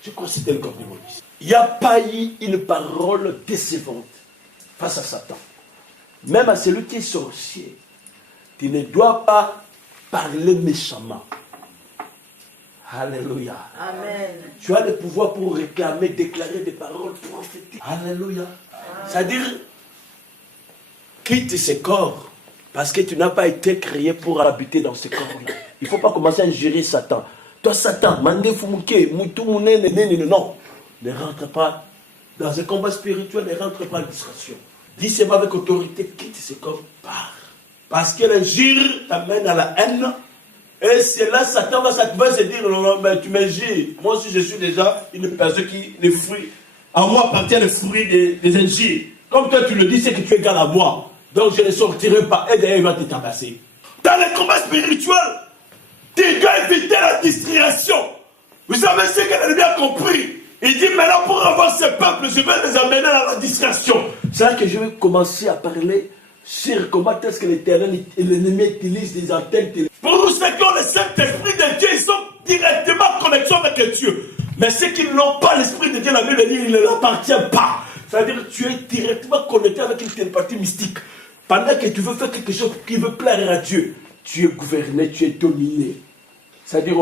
Je crois que c'était le corps de Moïse. Il n'y a pas eu une parole décevante face à Satan. Même à celui qui est sorcier, tu ne dois pas parler méchamment. Alléluia. Amen. Tu as le pouvoir pour réclamer, déclarer des paroles prophétiques. Alléluia. C'est-à-dire, quitte ce corps, parce que tu n'as pas été créé pour habiter dans ce corps-là. Il ne faut pas commencer à injurer Satan. Toi, Satan, non, ne rentre pas dans un combat spirituel, ne rentre pas en distraction. Dis seulement avec autorité, quitte ce corps, pars. Parce que l'injure t'amène à la haine. Et c'est là Satan va se dire, non, mais tu m'injures. Moi aussi, je suis déjà une personne qui, les fruits, à moi appartient le fruit des injures. Comme toi, tu le dis, c'est que tu es égal à moi. Donc, je ne sortirai pas. Et d'ailleurs, il va te tabasser. Dans les combats spirituels, tu dois éviter la distraction. Vous savez ce qu'elle a bien compris. Il dit, maintenant, pour avoir ce peuple, je vais les amener à la distraction. C'est là que je vais commencer à parler sur comment est-ce que l'Éternel et l'ennemi utilisent des antennes télé. Pour ceux qui ont le Saint-Esprit de Dieu, ils sont directement en connexion avec Dieu. Mais ceux qui n'ont pas l'Esprit de Dieu, la Bible dit, il ne leur appartient pas. C'est-à-dire que tu es directement connecté avec une télépathie mystique. Pendant que tu veux faire quelque chose qui veut plaire à Dieu, tu es gouverné, tu es dominé. C'est-à-dire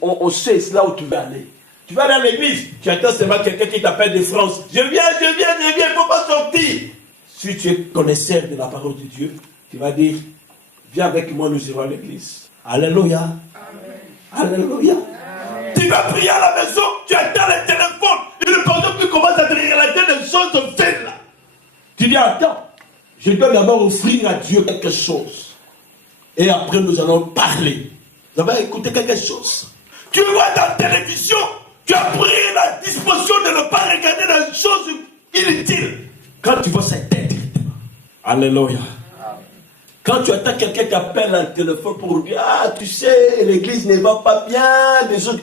on sait là où tu vas aller. Tu vas dans l'église, tu attends seulement quelqu'un qui t'appelle de France. Je viens, il ne faut pas sortir. Si tu es connaisseur de la parole de Dieu, tu vas dire, viens avec moi, nous irons à l'église. Alléluia. Amen. Alléluia. Amen. Tu vas prier à la maison, tu attends le téléphone. Et le pasteur qui commence à te relater des choses faites là. Tu dis, attends, je dois d'abord offrir à Dieu quelque chose. Et après, nous allons parler. Vous avez écouté quelque chose. Tu vois dans la télévision, tu as pris la disposition de ne pas regarder des choses inutiles. Quand tu vois cette tête, alléluia. Quand tu attends quelqu'un qui appelle un téléphone pour dire, ah, tu sais, l'église ne va pas bien, des autres.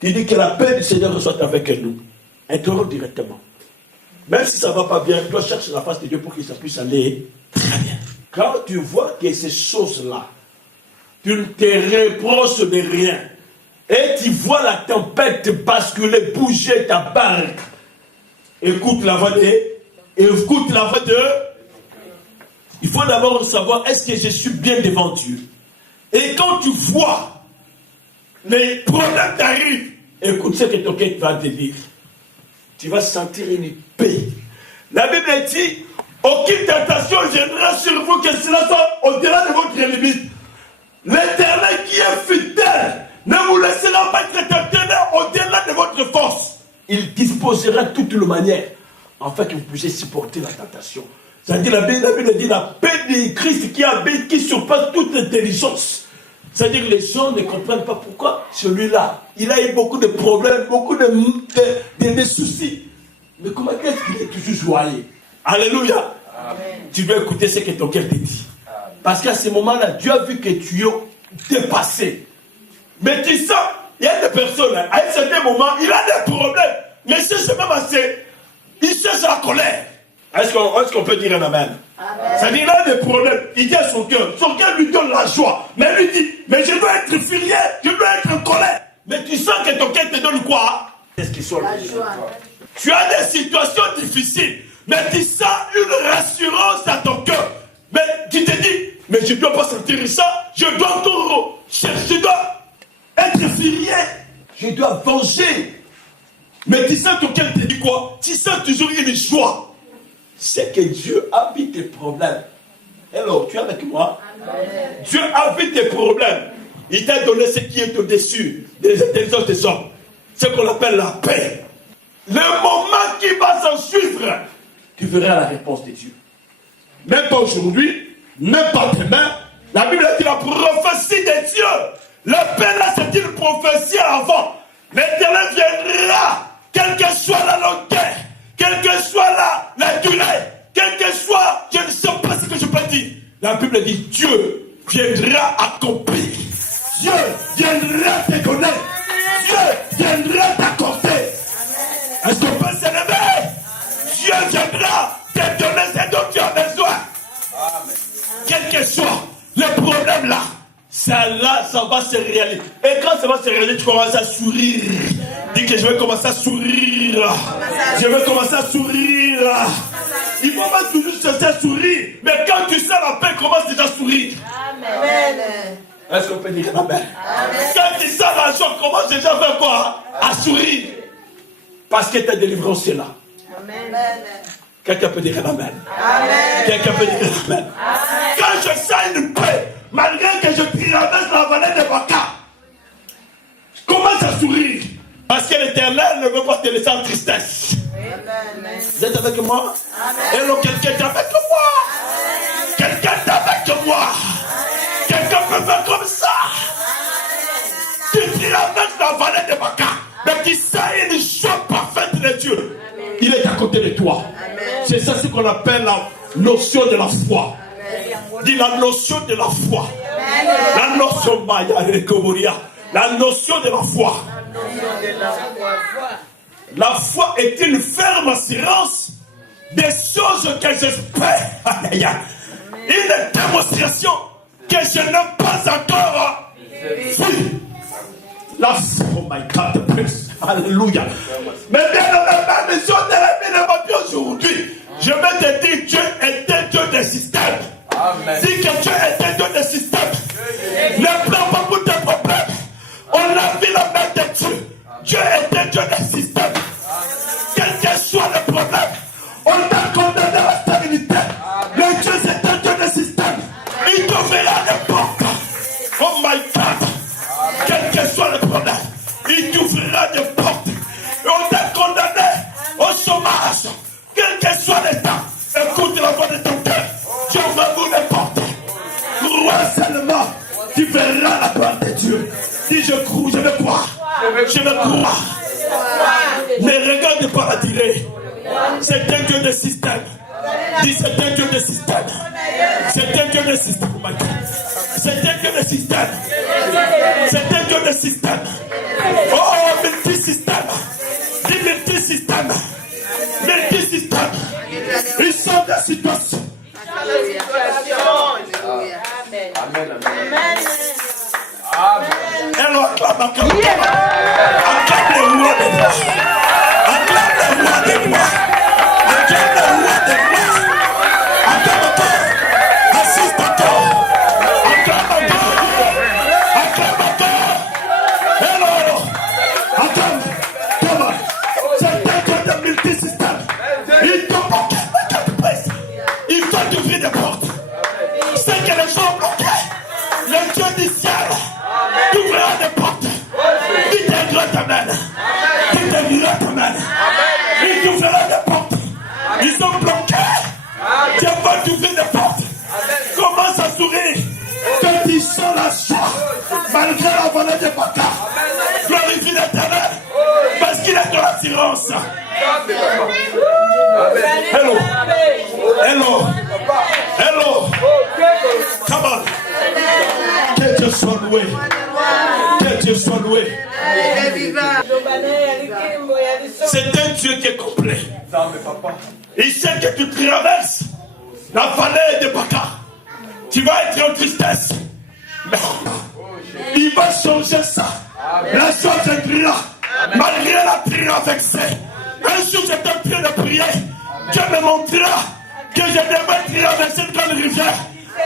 Tu dis que la paix du Seigneur soit avec nous. Interromps directement. Même si ça ne va pas bien, toi cherche la face de Dieu pour que ça puisse aller très bien. Quand tu vois que ces choses-là, tu ne te reproches de rien, et tu vois la tempête basculer, bouger ta barque, écoute la voix de... Il faut d'abord savoir, est-ce que je suis bien devant Dieu? Et quand tu vois les problèmes t'arrivent, écoute ce que ton cœur va te dire. Tu vas sentir une paix. La Bible dit, aucune tentation viendra sur vous que cela soit au-delà de votre limite. L'Éternel qui est fidèle ne vous laissera pas être tenté au-delà de votre force. Il disposera de toutes les manières afin que vous puissiez supporter la tentation. C'est-à-dire la Bible dit la paix de Christ qui habite, qui surpasse toute intelligence. C'est-à-dire que les gens ne comprennent pas pourquoi celui-là, il a eu beaucoup de problèmes, beaucoup de soucis. Mais comment est-ce qu'il est toujours joyeux? Alléluia. Amen. Tu dois écouter ce que ton cœur te dit. Parce qu'à ce moment-là, Dieu a vu que tu es dépassé. Mais tu sens, il y a des personnes, à un certain moment, il a des problèmes. Mais c'est même assez, il cherche la colère. Est-ce qu'on peut dire un amen? C'est-à-dire, il a des problèmes. Il dit à son cœur lui donne la joie. Mais lui dit, mais je dois être furieux, je dois être en colère. Mais tu sens que ton cœur te donne quoi? Qu'est-ce qui soit la joie? Tu as des situations difficiles, mais tu sens une rassurance dans ton cœur. Mais tu te dis, mais je ne dois pas sentir ça, je dois encore chercher, je dois être furieux, je dois venger. Mais tu sens ton cœur te dit quoi? Tu sens toujours une joie. C'est que Dieu a vu tes problèmes. Hello, tu es avec moi? Amen. Dieu a vu tes problèmes. Il t'a donné ce qui est au-dessus des intelligences des hommes. Ce qu'on appelle la paix. Le moment qui va s'en suivre, tu verras la réponse de Dieu. Même pas aujourd'hui, même pas demain. La Bible dit la prophétie de Dieu. La paix là, c'est une prophétie avant. L'Éternel viendra, quelle que soit la longueur, quelle que soit la durée, quel que soit, je ne sais pas ce que je peux dire. La Bible dit Dieu viendra accomplir. Dieu viendra te donner. Dieu viendra t'accorder. Est-ce qu'on peut s'élever? Dieu viendra te donner ce dont tu as besoin. Amen. Quel que soit le problème là, ça va se réaliser. Et quand ça va se réaliser, tu commences à sourire. Dis que je vais commencer à sourire. Je vais commencer à sourire. Il faut pas toujours chercher à sourire. Mais quand tu sens la paix, commence déjà à sourire. Amen. Est-ce qu'on peut dire amen? Amen. Quand tu sens la joie, commence déjà à faire quoi? À sourire. Parce que ta délivrance est là. Amen. Quelqu'un peut dire amen. Amen. Quelqu'un peut dire amen. Amen. Quand je sens une paix, malgré que je traverse la vallée de Baca, commence à sourire. Parce que l'Éternel ne veut pas te laisser en tristesse. Amen. Vous êtes avec moi? Amen. Et donc quelqu'un est avec moi. Amen. Quelqu'un est avec moi. Amen. Quelqu'un peut faire comme ça. Amen. Tu traverses la vallée de Baca, mais tu sens une joie parfaite de Dieu. Amen. Il est à côté de toi. Amen. C'est ça ce qu'on appelle la notion de la foi. Amen. Dis la notion de la foi. Amen. La notion maya recoboria. La notion de la foi. La foi est une ferme assurance des choses que j'espère. Une démonstration que je n'ai pas encore vue. La foi, oh my God, praise. Alléluia. Mais bien dans la mission de la vie aujourd'hui, je vais te dire, Dieu est un Dieu de système. Dis que Dieu est un Dieu de système. Ne pleure pas pour tes problèmes. On a vu la main de Dieu. Dieu est un Dieu de système. Quel que soit le problème, on t'a condamné à la stabilité. Le Dieu, c'est un Dieu de système. Il t'ouvrira des portes. Oh my God. Quel que soit le problème, il t'ouvrira des portes. Et on t'a condamné au chômage. Quel que soit l'état, écoute la voix de ton cœur. Dieu ouvre des portes. Crois seulement, tu verras la gloire de Dieu. Dis je crois, je veux croire. Je veux croire. Ne regarde pas la durée. C'est un Dieu de système. Dis c'est un Dieu de système. C'est un Dieu de système. C'est un Dieu de système. C'est un Dieu de système. Oh, multi-système. Dis multi-système. Multi-système. Ils sont des situations. Amen. Amen. Alors, acclame le roi des rois. Acclame le roi des rois. Acclame le roi des rois. Acclame encore. Assiste encore. Acclame encore. Acclame encore. Alors, acclame. Comment? C'est un Dieu de multisystème. Il t'ouvre. Il faut t'ouvrir des portes. C'est que les gens bloqués. Le Dieu du ciel. Tu ouvriras des portes. Tu t'aideras ta main. Tu t'aideras ta main. Il t'ouvrira des portes. Ils sont bloqués. Dieu va t'ouvrir des portes. Commence à sourire. Quand ils sont la joie, malgré la vallée des Baca, glorifie l'Éternel. Parce qu'il est ton assurance. Hello. Hello. Hello. Come on. Que Dieu soit loué. Que Dieu soit loué. C'est un Dieu qui est complet. Il sait que tu traverses la vallée de Baca. Tu vas être en tristesse. Mais il va changer ça. La joie viendra. Malgré la traversée, un jour j'étais en train de prier. Dieu me montra que je devais traverser une grande rivière.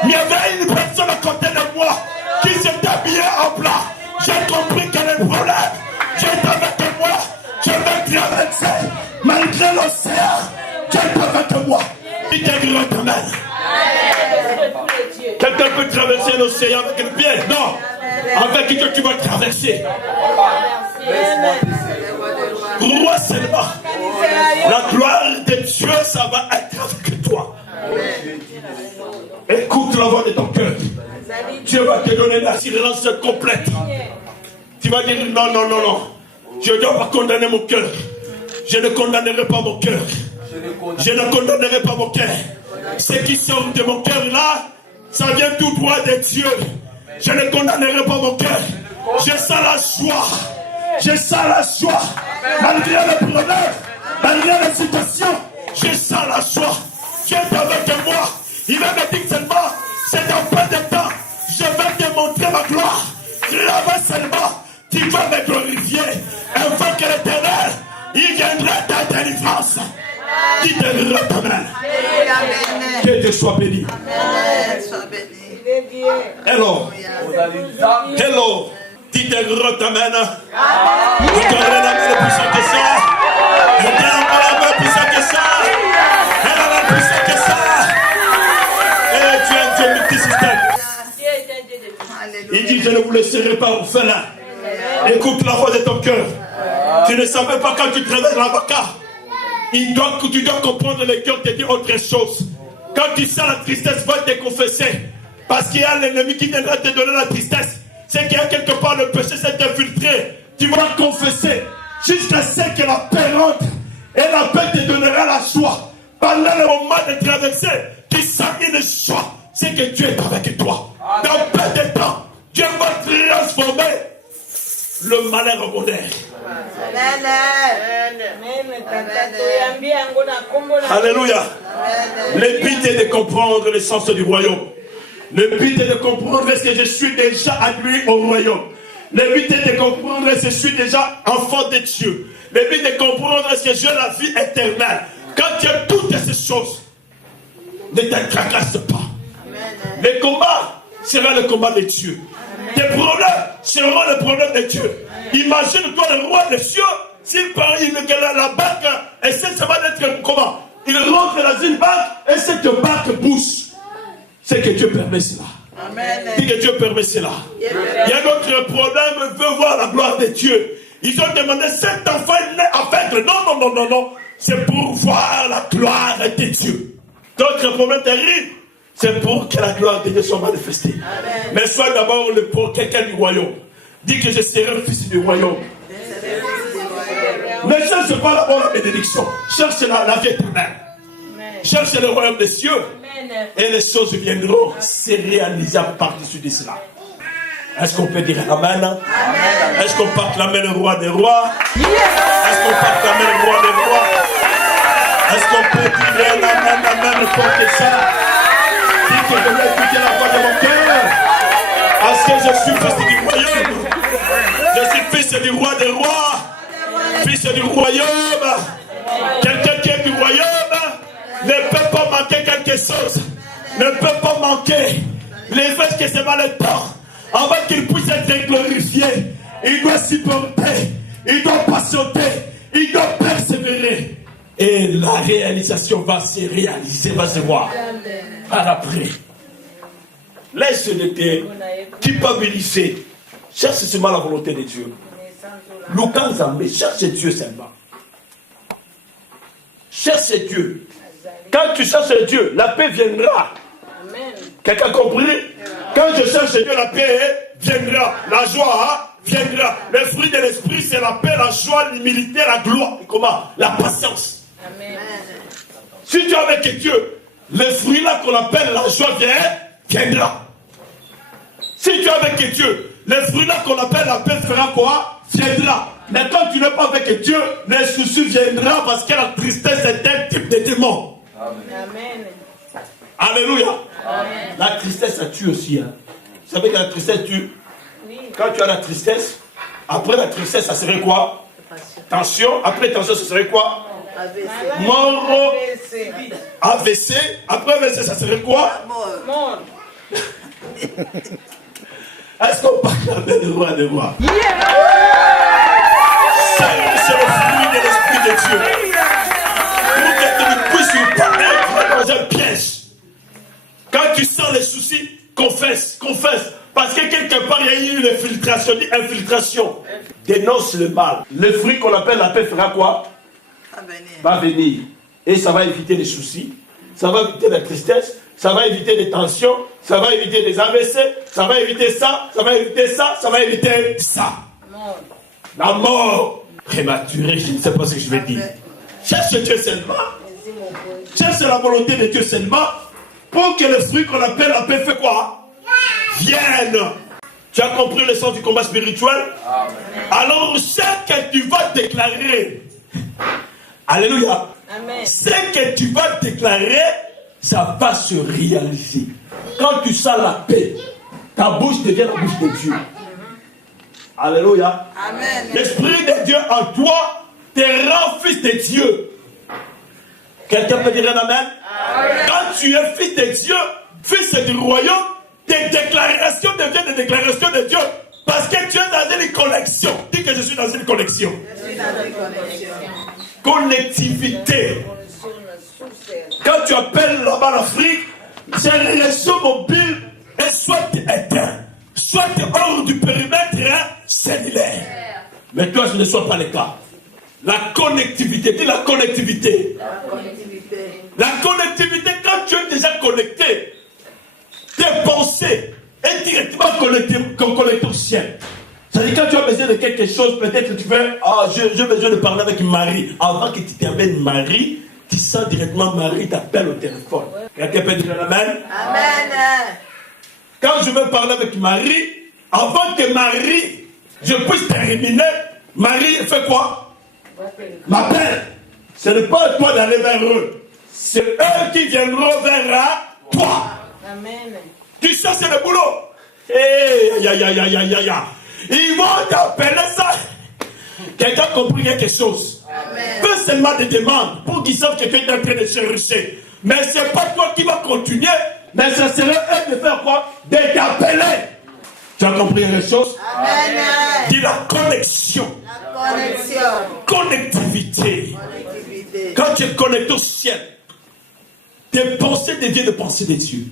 Mais il y avait une personne à côté de moi qui s'était habillée en blanc. J'ai compris quel est le problème. J'étais avec moi. Je vais traverser. Malgré l'océan, Dieu est avec moi. Il t'agresse ta main. Quelqu'un peut traverser l'océan avec le pied? Non. Avec qui que tu vas traverser? Crois seulement. La gloire de Dieu, ça va être avec toi. Écoute la voix de ton cœur. Dieu va te donner l'assurance complète. Tu vas dire non, non, non, non. Je ne dois pas condamner mon cœur. Je ne condamnerai pas mon cœur. Je ne condamnerai pas mon cœur. Ce qui sort de mon cœur là, ça vient tout droit de Dieu. Je ne condamnerai pas mon cœur. Je sens la joie. Je sens la joie. Malgré les problèmes, malgré les situations, je sens la joie. Dieu est avec moi. Il va me dire seulement, c'est dans peu de temps, je vais te montrer ma gloire. Là-bas seulement, tu vas me glorifier. Afin que l'Éternel, il viendra ta délivrance. Qui te rend ta main. Que Dieu soit béni. Hello. Hello. Qui te rend ta main. Encore la main puissante que ça. Encore la main puissante que ça. Elle a la puissante que ça. Et tu es Dieu multisystème. Il dit, je ne vous laisserai pas orphelin. Écoute la voix de ton cœur. Tu ne savais pas quand tu traverses l'avocat. Tu dois comprendre le cœur te dit autre chose. Quand tu sens la tristesse, va te confesser. Parce qu'il y a l'ennemi qui viendra te donner la tristesse. C'est qu'il y a quelque part le péché s'est infiltré. Tu vas confesser jusqu'à ce que la paix rentre. Et la paix te donnera la joie. Pendant le moment de traverser, tu sens une joie. C'est que Dieu est avec toi. Dans peu de temps, Dieu va transformer le malheur en bonheur. Alléluia. Le but est de comprendre le sens du royaume. Le but est de comprendre est-ce que je suis déjà admis au royaume. Le but est de comprendre est-ce que je suis déjà enfant de Dieu. Le but est de comprendre est-ce que j'ai la vie éternelle. Quand tu as toutes ces choses, ne te tracasse pas. Le combat sera le combat de Dieu. Tes problèmes seront les problèmes de Dieu. Imagine-toi le roi des cieux, s'il parle que la banque essaie d'être comment? Il rentre dans une banque et cette banque bouge. C'est que Dieu permet cela. Dis que Dieu permet cela. Il y a d'autres problèmes, veut voir la gloire de Dieu. Ils ont demandé cet enfant est né aveugle. Non, non, non, non, non. C'est pour voir la gloire de Dieu. D'autres problèmes terribles. C'est pour que la gloire de Dieu soit manifestée. Amen. Mais sois d'abord pour quelqu'un du royaume. Dis que je serai le fils du royaume. Ne cherche pas d'abord la bénédiction. Cherche la vie éternelle. Cherche le royaume des cieux. Amen. Et les choses viendront se réaliser par-dessus de cela. Est-ce qu'on peut dire Amen? Amen. Est-ce qu'on peut acclamer le roi des rois? Yes. Est-ce qu'on peut acclamer le roi des rois? Est-ce qu'on peut dire Amen, Amen, porter ça? Dis que je vais écouter la voix de mon cœur. Parce que je suis fils du royaume. Je suis fils du roi des rois. Fils du royaume. Quelqu'un qui est du royaume ne peut pas manquer quelque chose. Ne peut pas manquer les faits que c'est mal le temps. Avant qu'il puisse être glorifié, il doit supporter, il doit patienter, il doit persévérer. Et la réalisation va se réaliser, va se voir. Par après. Laisse-le te culpabiliser. Cherche seulement la volonté de Dieu. Lucas Zambé, cherche Dieu seulement. Cherche Dieu. Quand tu cherches Dieu, la paix viendra. Quelqu'un a compris? Quand je cherche Dieu, la paix viendra. La joie viendra. Le fruit de l'esprit, c'est la paix, la joie, l'humilité, la gloire. Et comment? La patience. Amen. Si tu es avec Dieu, le fruit là qu'on appelle la joie viendra. Si tu es avec Dieu, le fruit là qu'on appelle la paix fera quoi? Viendra. Mais quand tu n'es pas avec Dieu, les soucis viendront parce que la tristesse est un type de démon. Amen. Alléluia. Amen. La tristesse, ça tue aussi. Hein. Vous savez que la tristesse tue. Oui. Quand tu as la tristesse, après la tristesse, ça serait quoi? Tension. Après tension, ce serait quoi? Mort. AVC. Après AVC, ça serait quoi? Mort. Est-ce qu'on parle de roi de roi? C'est le fruit de l'Esprit de Dieu. Pour que tu ne puisses pas être dans un piège. Quand tu sens les soucis, confesse. Parce que quelque part, il y a eu une infiltration. Dénonce le mal. Le fruit qu'on appelle la paix fera quoi? Va venir. Et ça va éviter les soucis. Ça va éviter la tristesse. Ça va éviter les tensions. Ça va éviter les AVC. Ça va éviter ça. Ça va éviter ça. Ça va éviter ça. La mort prématurée, je ne sais pas ce que je vais dire. Cherche Dieu seulement. Cherche la volonté de Dieu seulement. Pour que le fruit qu'on appelle la paix fait quoi? Vienne. Tu as compris le sens du combat spirituel? Alors, ce que tu vas déclarer, alléluia, ce que tu vas déclarer, ça va se réaliser. Quand tu sens la paix, ta bouche devient la bouche de Dieu. Alléluia. L'Esprit de Dieu en toi te rend fils de Dieu. Quelqu'un peut dire un amen? Quand tu es fils de Dieu, fils du royaume, tes déclarations deviennent des déclarations de Dieu. Parce que tu es dans une connexion. Dis que je suis dans une connexion. Connectivité. Quand tu appelles là-bas l'Afrique, c'est un réseau mobile et soit éteint, soit hors du périmètre cellulaire. Mais toi, ce ne soit pas le cas. La connectivité, dis la connectivité. La connectivité, quand tu es déjà connecté, tes pensées est directement connectées au ciel. C'est-à-dire quand tu as besoin de quelque chose, peut-être que tu fais, j'ai besoin de parler avec Marie. Avant que tu t'amènes Marie, tu sens directement Marie t'appelle au téléphone. Quelqu'un peut dire amen? Amen. Quand je veux parler avec Marie, avant que Marie, je puisse terminer, Marie fait quoi? M'appelle. Ce n'est pas à toi d'aller vers eux. C'est eux qui viendront vers toi. Amen. Tu sais, c'est le boulot. Ils vont t'appeler ça. Quelqu'un a compris quelque chose. Peu seulement des demandes pour qu'ils savent que tu es en train de chercher. Mais ce n'est pas toi qui vas continuer. Mais ce serait eux de faire quoi? De t'appeler. Tu as compris les choses? Amen. Dis la connexion. Connectivité. Quand tu es connecté au ciel, tes pensées deviennent des pensées de Dieu.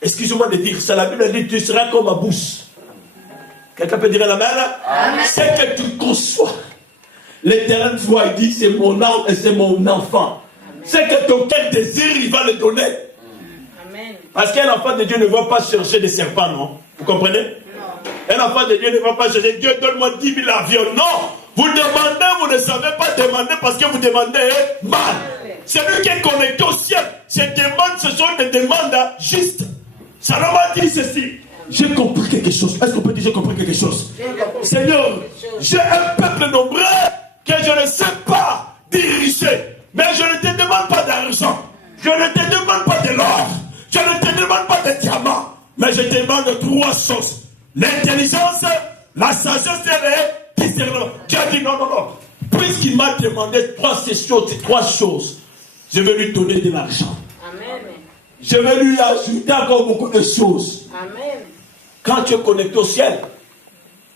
Excusez-moi de dire ça, la Bible dit tu seras comme ma bouche. Quelqu'un peut dire la main? C'est que tu conçois. L'Éternel voit, il dit c'est mon âme et c'est mon enfant. C'est que ton cœur désire, il va le donner. Amen. Parce qu'un enfant de Dieu ne va pas chercher des serpents, non? Vous comprenez? Non. Un enfant de Dieu ne va pas chercher Dieu, donne-moi 10 000 avions. Non! Vous demandez, vous ne savez pas demander parce que vous demandez mal. Celui qui est connecté au ciel, ces demandes, ce sont des demandes justes. Salomon dit ceci. J'ai compris quelque chose. Est-ce qu'on peut dire j'ai compris quelque chose? Seigneur, j'ai un peuple nombreux que je ne sais pas diriger. Mais je ne te demande pas d'argent. Je ne te demande pas de l'or. Je ne te demande pas de diamants. Mais je te demande 3 choses. L'intelligence, la sagesse et le discernement. Tu as dit non. Puisqu'il m'a demandé 3 choses, je vais lui donner de l'argent. Amen. Je vais lui ajouter encore beaucoup de choses. Amen. Quand tu es connecté au ciel,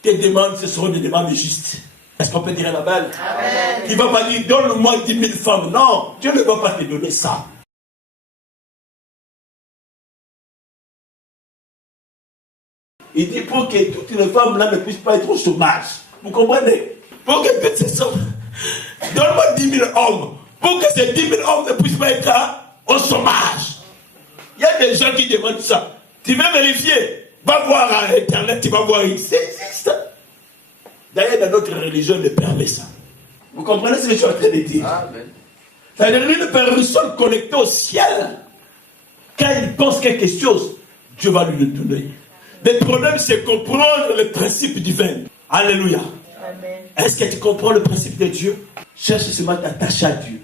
tes demandes, ce seront des demandes justes. Est-ce qu'on peut dire la balle? Amen. Il ne va pas dire, donne-moi 10 000 femmes. Non, Dieu ne va pas te donner ça. Il dit pour que toutes les femmes là ne puissent pas être au chômage. Vous comprenez? Pour que toutes ces sommes, donne-moi 10 000 hommes. Pour que ces 10 000 hommes ne puissent pas être au chômage. Il y a des gens qui demandent ça. Tu veux vérifier? Va voir à Internet, tu vas voir, il existe. D'ailleurs, dans notre religion, on ne permet ça. Vous comprenez ce que je suis en train de dire? C'est-à-dire une personne connectée au ciel, quand il pense quelque chose, Dieu va lui le donner. Le problème, c'est comprendre le principe divin. Alléluia. Amen. Est-ce que tu comprends le principe de Dieu? Cherche seulement à t'attacher à Dieu.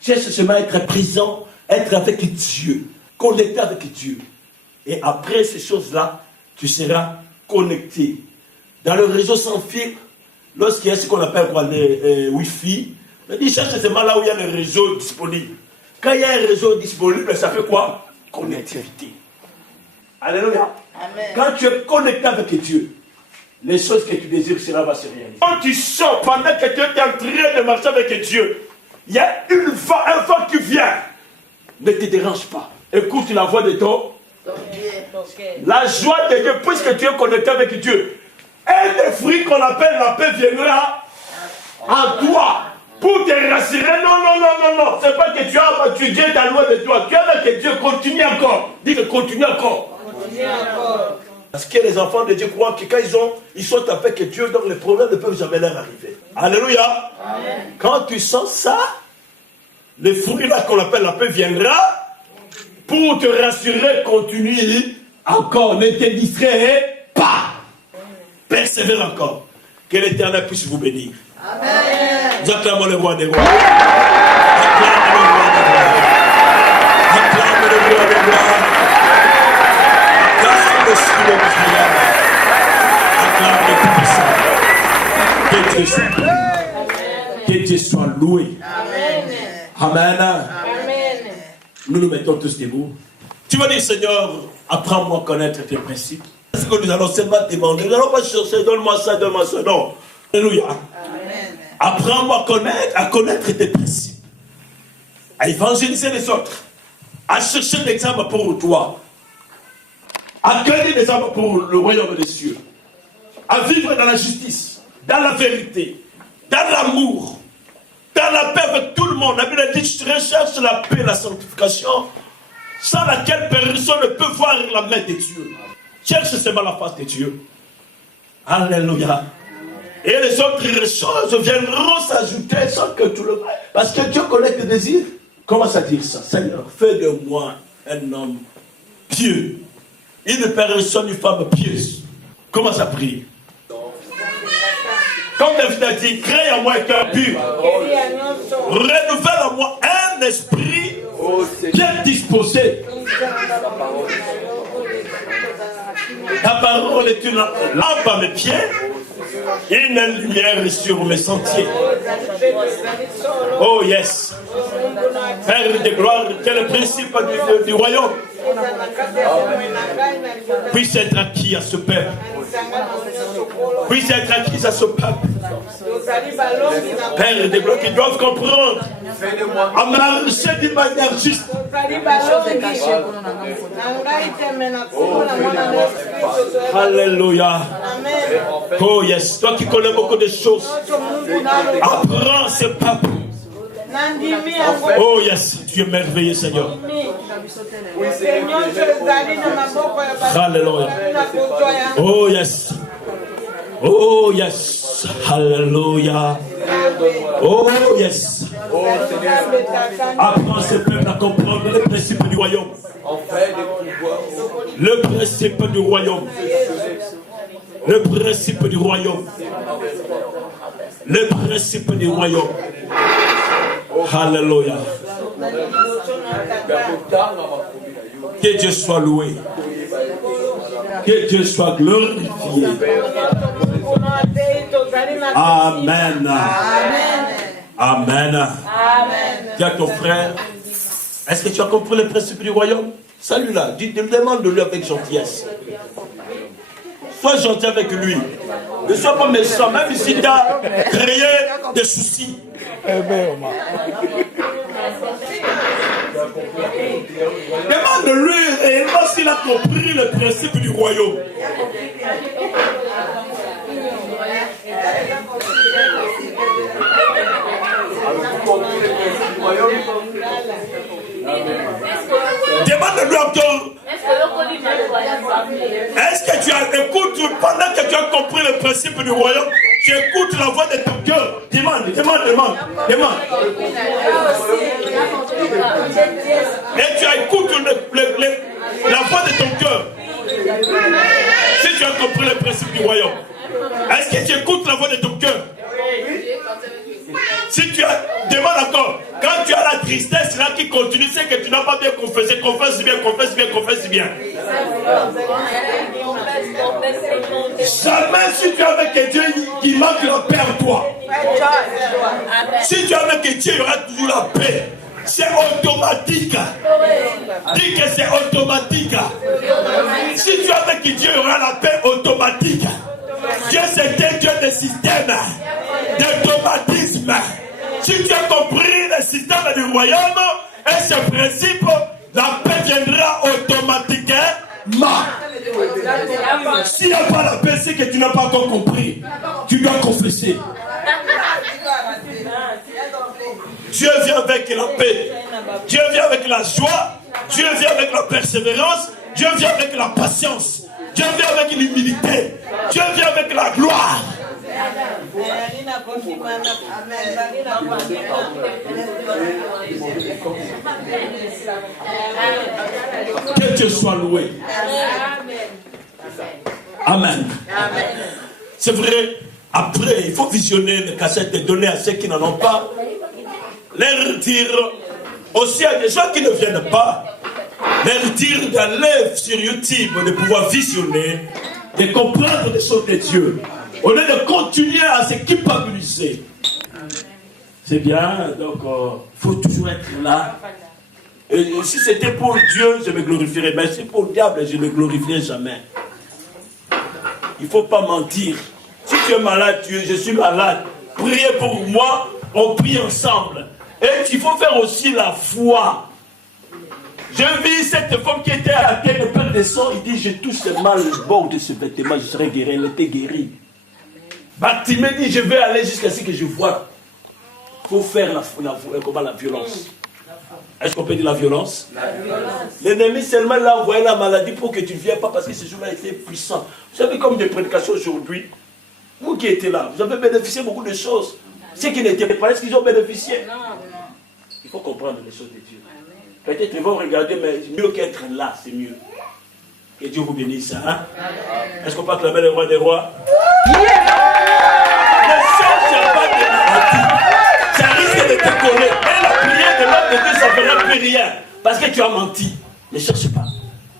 Cherche seulement à être présent, être avec Dieu, connecté avec Dieu. Et après ces choses-là, tu seras connecté. Dans le réseau sans fil, lorsqu'il y a ce qu'on appelle quoi, les Wi-Fi, il dit cherche seulement là où il y a le réseau disponible. Quand il y a un réseau disponible, ça fait quoi? Connectivité. Alléluia. Amen. Quand tu es connecté avec Dieu, les choses que tu désires, cela va se réaliser. Quand tu sors, pendant que tu es en train de marcher avec Dieu, il y a un vent qui vient. Ne te dérange pas. Écoute la voix de ton Dieu. La joie de Dieu, puisque tu es connecté avec Dieu. Un des fruits qu'on appelle la paix viendra en toi. Pour te rassurer, non. C'est pas que tu as battu Dieu ta loi de toi. Tu es avec Dieu, continue encore. Dis que continue encore. Parce que les enfants de Dieu croient que quand ils sont avec Dieu, donc les problèmes ne peuvent jamais leur arriver. Alléluia. Amen. Quand tu sens ça, le fruit là qu'on appelle la paix viendra pour te rassurer, continue encore. Ne te distrais pas. Persévère encore. Que l'Éternel puisse vous bénir. Amen. Nous acclamons le roi des rois. Acclamons le roi des rois. Acclamons le Seigneur de Israël. Acclame le Tout-Puissant. Que Dieu soit loué. Amen. Amen. Nous nous mettons tous debout. Tu vas dire, Seigneur, apprends-moi à connaître tes principes. Est-ce que nous allons seulement demander? Nous n'allons pas chercher, donne-moi ça, donne-moi ça. Non. Alléluia. Apprends-moi à connaître tes principes, à évangéliser les autres, à chercher des âmes pour toi, à gagner des âmes pour le royaume des cieux, à vivre dans la justice, dans la vérité, dans l'amour, dans la paix avec tout le monde. La Bible dit, je recherche la paix et la sanctification, sans laquelle personne ne peut voir la main de Dieu. Cherche seulement la face de Dieu. Alléluia. Et les autres choses viendront s'ajouter sans que tu le vois. Parce que Dieu connaît tes désirs. Commence à dire ça. Seigneur, fais de moi un homme pieux. Une personne, une femme pieuse. Commence à prier. Comme David a dit, crée en moi un cœur pur. Renouvelle en moi un esprit bien disposé. Ta parole est une lampe à mes pieds, une lumière sur mes sentiers. Oh yes. Père de gloire, quel est le principe du royaume puisse être acquis à ce peuple. Puisse être acquis à ce peuple. Père de gloire, qui doivent comprendre à marcher d'une manière juste. Alléluia. Oh yes, toi qui connais beaucoup de choses, apprends ce peuple. Oh yes, tu es merveilleux, Seigneur. Alléluia. Oh yes. Oh yes. Alléluia. Oh yes. Apprends ce peuple à comprendre le principe du royaume. Le principe du royaume. Le principe du royaume. Le principe du royaume. Alléluia. Que Dieu soit loué. Que Dieu soit glorifié. Amen. Amen. Dis à ton frère, est-ce que tu as compris le principe du royaume? Salut-là, demande-le avec gentillesse. Sois gentil avec lui. Ne sois pas méchant, même si tu as créé des soucis. Demande-lui réellement s'il a compris le principe du royaume. Demande-lui encore. Est-ce que tu as écouté pendant que tu as compris le principe du royaume? Tu écoutes la voix de ton cœur. Demande. Et tu écoutes la voix de ton cœur. Si tu as compris le principe du royaume, est-ce que tu écoutes la voix de ton cœur? Si tu as, demande encore. Quand tu as la tristesse là qui continue, c'est que tu n'as pas bien confessé. Confesse bien. Jamais si tu es avec Dieu qui manque la paix en toi. Si tu as avec Dieu, il y aura toujours la paix. C'est automatique. Dis que c'est automatique. Si tu as avec Dieu, il y aura la paix automatique. Dieu, c'est un Dieu de système, d'automatisme. Si tu as compris le système du royaume et ce principe, la paix viendra automatiquement. S'il n'y a pas la paix, c'est que tu n'as pas encore compris. Tu dois confesser. Dieu vient avec la paix. Dieu vient avec la joie. Dieu vient avec la persévérance. Dieu vient avec la patience. Dieu vient avec l'humilité. Dieu vient avec la gloire. Que Dieu soit loué. Amen. C'est vrai, après, il faut visionner les cassettes et donner à ceux qui n'en ont pas. Leur dire aussi à des gens qui ne viennent pas, leur dire d'aller sur YouTube, de pouvoir visionner, de comprendre les choses de Dieu, au lieu de continuer à se culpabiliser. C'est bien, donc il faut toujours être là. Et si c'était pour Dieu, je me glorifierais, mais si pour le diable, je ne me glorifierai jamais. Il ne faut pas mentir. Si tu es malade, je suis malade, priez pour moi, on prie ensemble. Et il faut faire aussi la foi. J'ai vu cette femme qui était à la tête de père de sang, il dit, je touche seulement le bord de ce vêtement, je serai guéri. Elle était guérie. Bartimée dit, je vais aller jusqu'à ce que je vois. Il faut faire la violence. Est-ce qu'on peut dire la violence? L'ennemi seulement l'a envoyé la maladie pour que tu ne viennes pas parce que ce jour-là était puissant. Vous savez, comme des prédications aujourd'hui, vous qui étiez là, vous avez bénéficié beaucoup de choses. Ceux qui n'étaient pas, est-ce qu'ils ont bénéficié? Il faut comprendre les choses de Dieu. Peut-être ils vont regarder, mais mieux qu'être là, c'est mieux. Que Dieu vous bénisse. Hein? Est-ce qu'on peut acclamer le roi des rois? Ne cherche pas de maladie. Ça risque de te coller. Et la prière de l'homme de Dieu, ça ne fera plus rien. Parce que tu as menti. Ne cherche pas.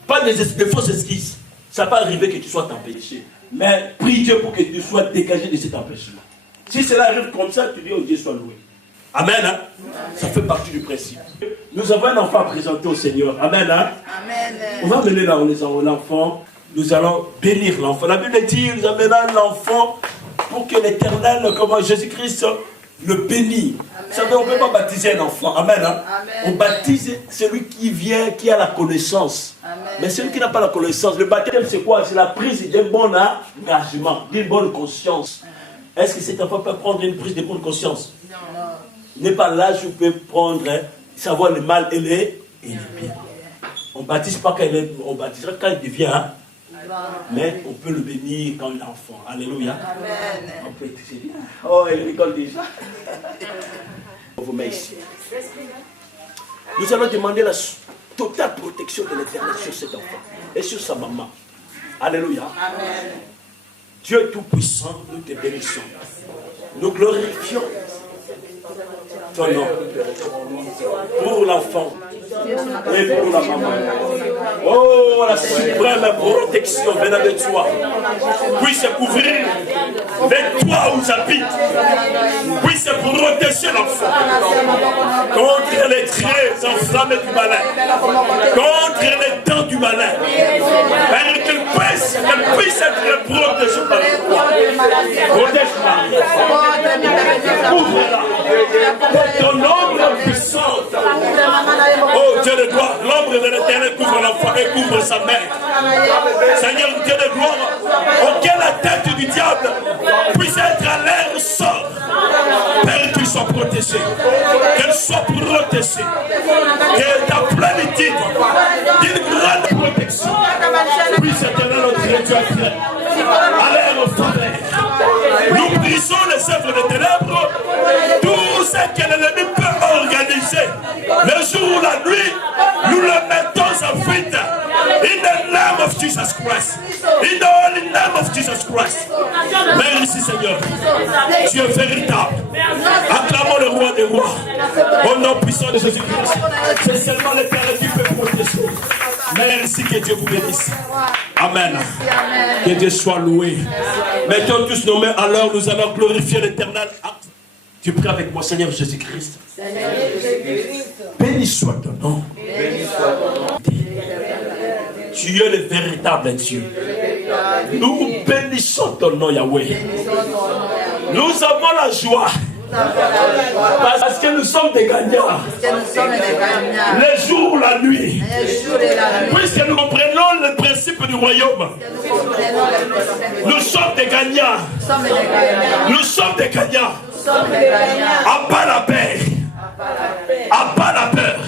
Pas de fausses excuses. Ça va arriver que tu sois empêché. Mais prie Dieu pour que tu sois dégagé de cet empêchement. Si cela arrive comme ça, tu dis, oh Dieu soit loué. Amen. Hein? Ça fait partie du principe. Nous avons un enfant à présenter au Seigneur. Amen. Hein? Amen. On va amener là l'enfant. Nous allons bénir l'enfant. La Bible dit, nous amenons l'enfant pour que l'Éternel, comme Jésus-Christ, le bénit. Vous savez, on ne peut pas baptiser un enfant. Amen. Hein? Amen. On baptise celui qui vient, qui a la connaissance. Amen. Mais celui qui n'a pas la connaissance, le baptême c'est quoi? C'est la prise d'un bon engagement, d'une bonne conscience. Est-ce que cet enfant peut prendre une prise de bonne conscience? Non. N'est pas l'âge où il peut prendre, savoir le mal et le bien. On ne baptise pas quand on baptisera quand il devient. Hein? Mais on peut le bénir quand il est enfant. Alléluia. Amen. On peut être bien. Oh, il rigole déjà. On vous met ici. Nous allons demander la totale protection de l'Éternel sur cet enfant et sur sa maman. Alléluia. Amen. Dieu est tout-puissant, nous te bénissons. Nous glorifions ton nom pour l'enfant et pour la maman. Oh, la suprême protection venant de toi puisse couvrir de toi où j'habite, puisse protéger l'enfant contre les traits enflammés du malin, contre les dents du malin, et qu'elle puisse être protégée par toi. Protège-la, couvre-la. Ton ombre puissante. Oh Dieu de gloire, l'ombre de l'Éternel couvre l'enfant et couvre sa mère. Seigneur Dieu de gloire, auquel la tête du diable puisse être à l'air sort. Père, qu'il soit protégé, qu'elle soit protégée, que ta plénitude d'une grande protection puisse éternel notre Dieu à l'air au faveur. Nous brisons les œuvres des ténèbres, tout ce que l'ennemi peut organiser. Le jour ou la nuit, nous le mettons en fuite. In the name of Jesus Christ. In the holy name of Jesus Christ. Merci Seigneur. Tu es véritable. Acclamons le roi des rois. Au nom puissant de Jésus-Christ. C'est seulement l'Éternel qui peut protéger. Merci Que Dieu vous bénisse. Amen. Que Dieu soit loué. Mettons tous nos mains à l'heure, nous allons glorifier l'Éternel. Tu pries avec moi, Seigneur Jésus-Christ. Béni soit ton nom. Tu es le véritable Dieu. Nous bénissons ton nom, Yahweh. Nous avons la joie. Parce que nous sommes des gagnants. Les jours, la nuit. Puisque nous comprenons le principe du royaume. Nous sommes des gagnants. Nous sommes des gagnants. Abat la paix. Abat la peur.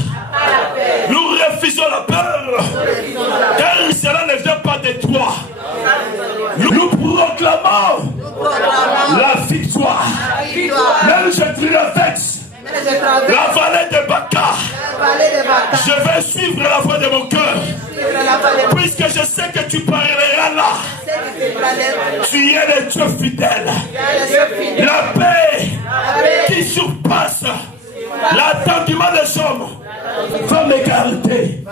Nous refusons la peur. Car cela ne vient pas de toi. Nous proclamons la victoire. Même je triomphe. La vallée de Baka. Je vais suivre la voie de mon cœur. Puisque je sais que tu parleras là. Tu es le Dieu fidèle. La paix qui surpasse l'attendement des hommes va me garder.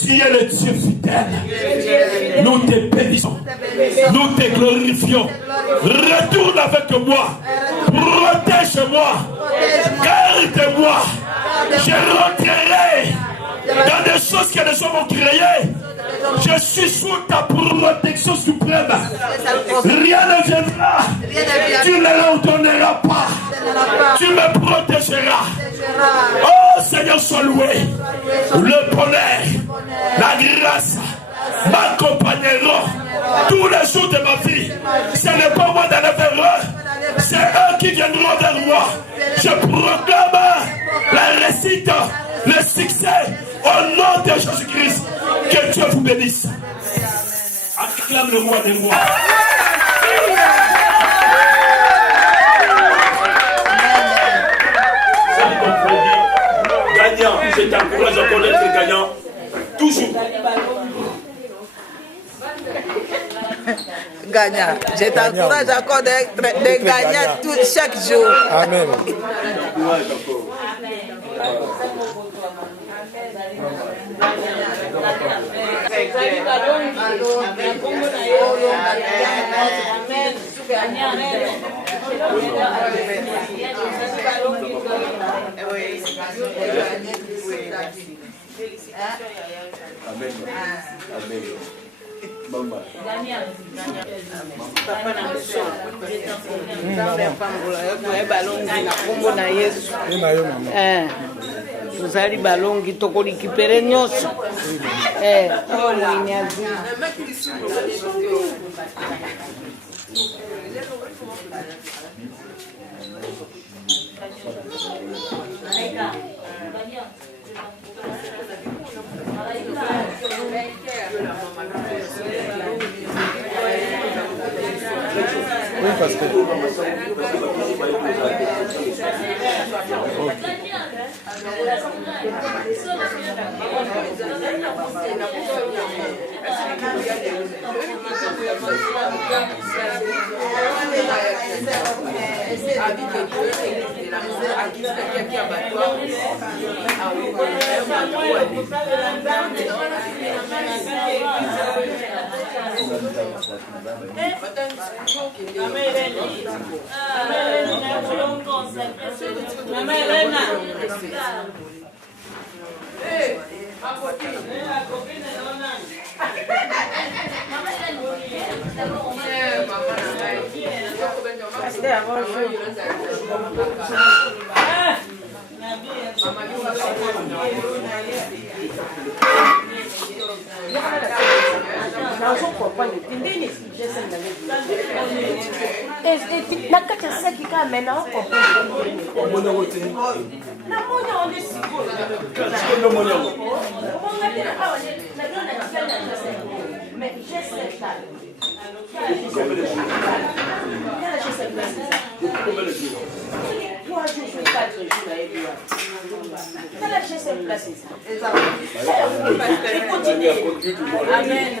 Tu es le Dieu fidèle. Nous te bénissons. Nous te glorifions. Retourne avec moi. Protège-moi. Garde-moi. Je rentrerai dans des choses que les hommes ont créées. Je suis sous ta protection suprême. Rien ne viendra. Tu ne l'ordonneras pas. Tu me protégeras. Oh Seigneur, sois loué. Le bonheur, la grâce m'accompagneront tous les jours de ma vie. Ce n'est pas moi d'aller vers eux. C'est eux qui viendront vers moi. Je proclame la réussite, le succès au nom de Jésus-Christ. Que Dieu vous bénisse. Acclame le roi des rois. Gagnant, je t'encourage à connaître le gagnant. Toujours. Gagnant. Je t'encourage encore d'être gagnant chaque jour. Amen. Tuzali balongi tokolikipere nyonso mwenyazi Oui, parce que... Amen.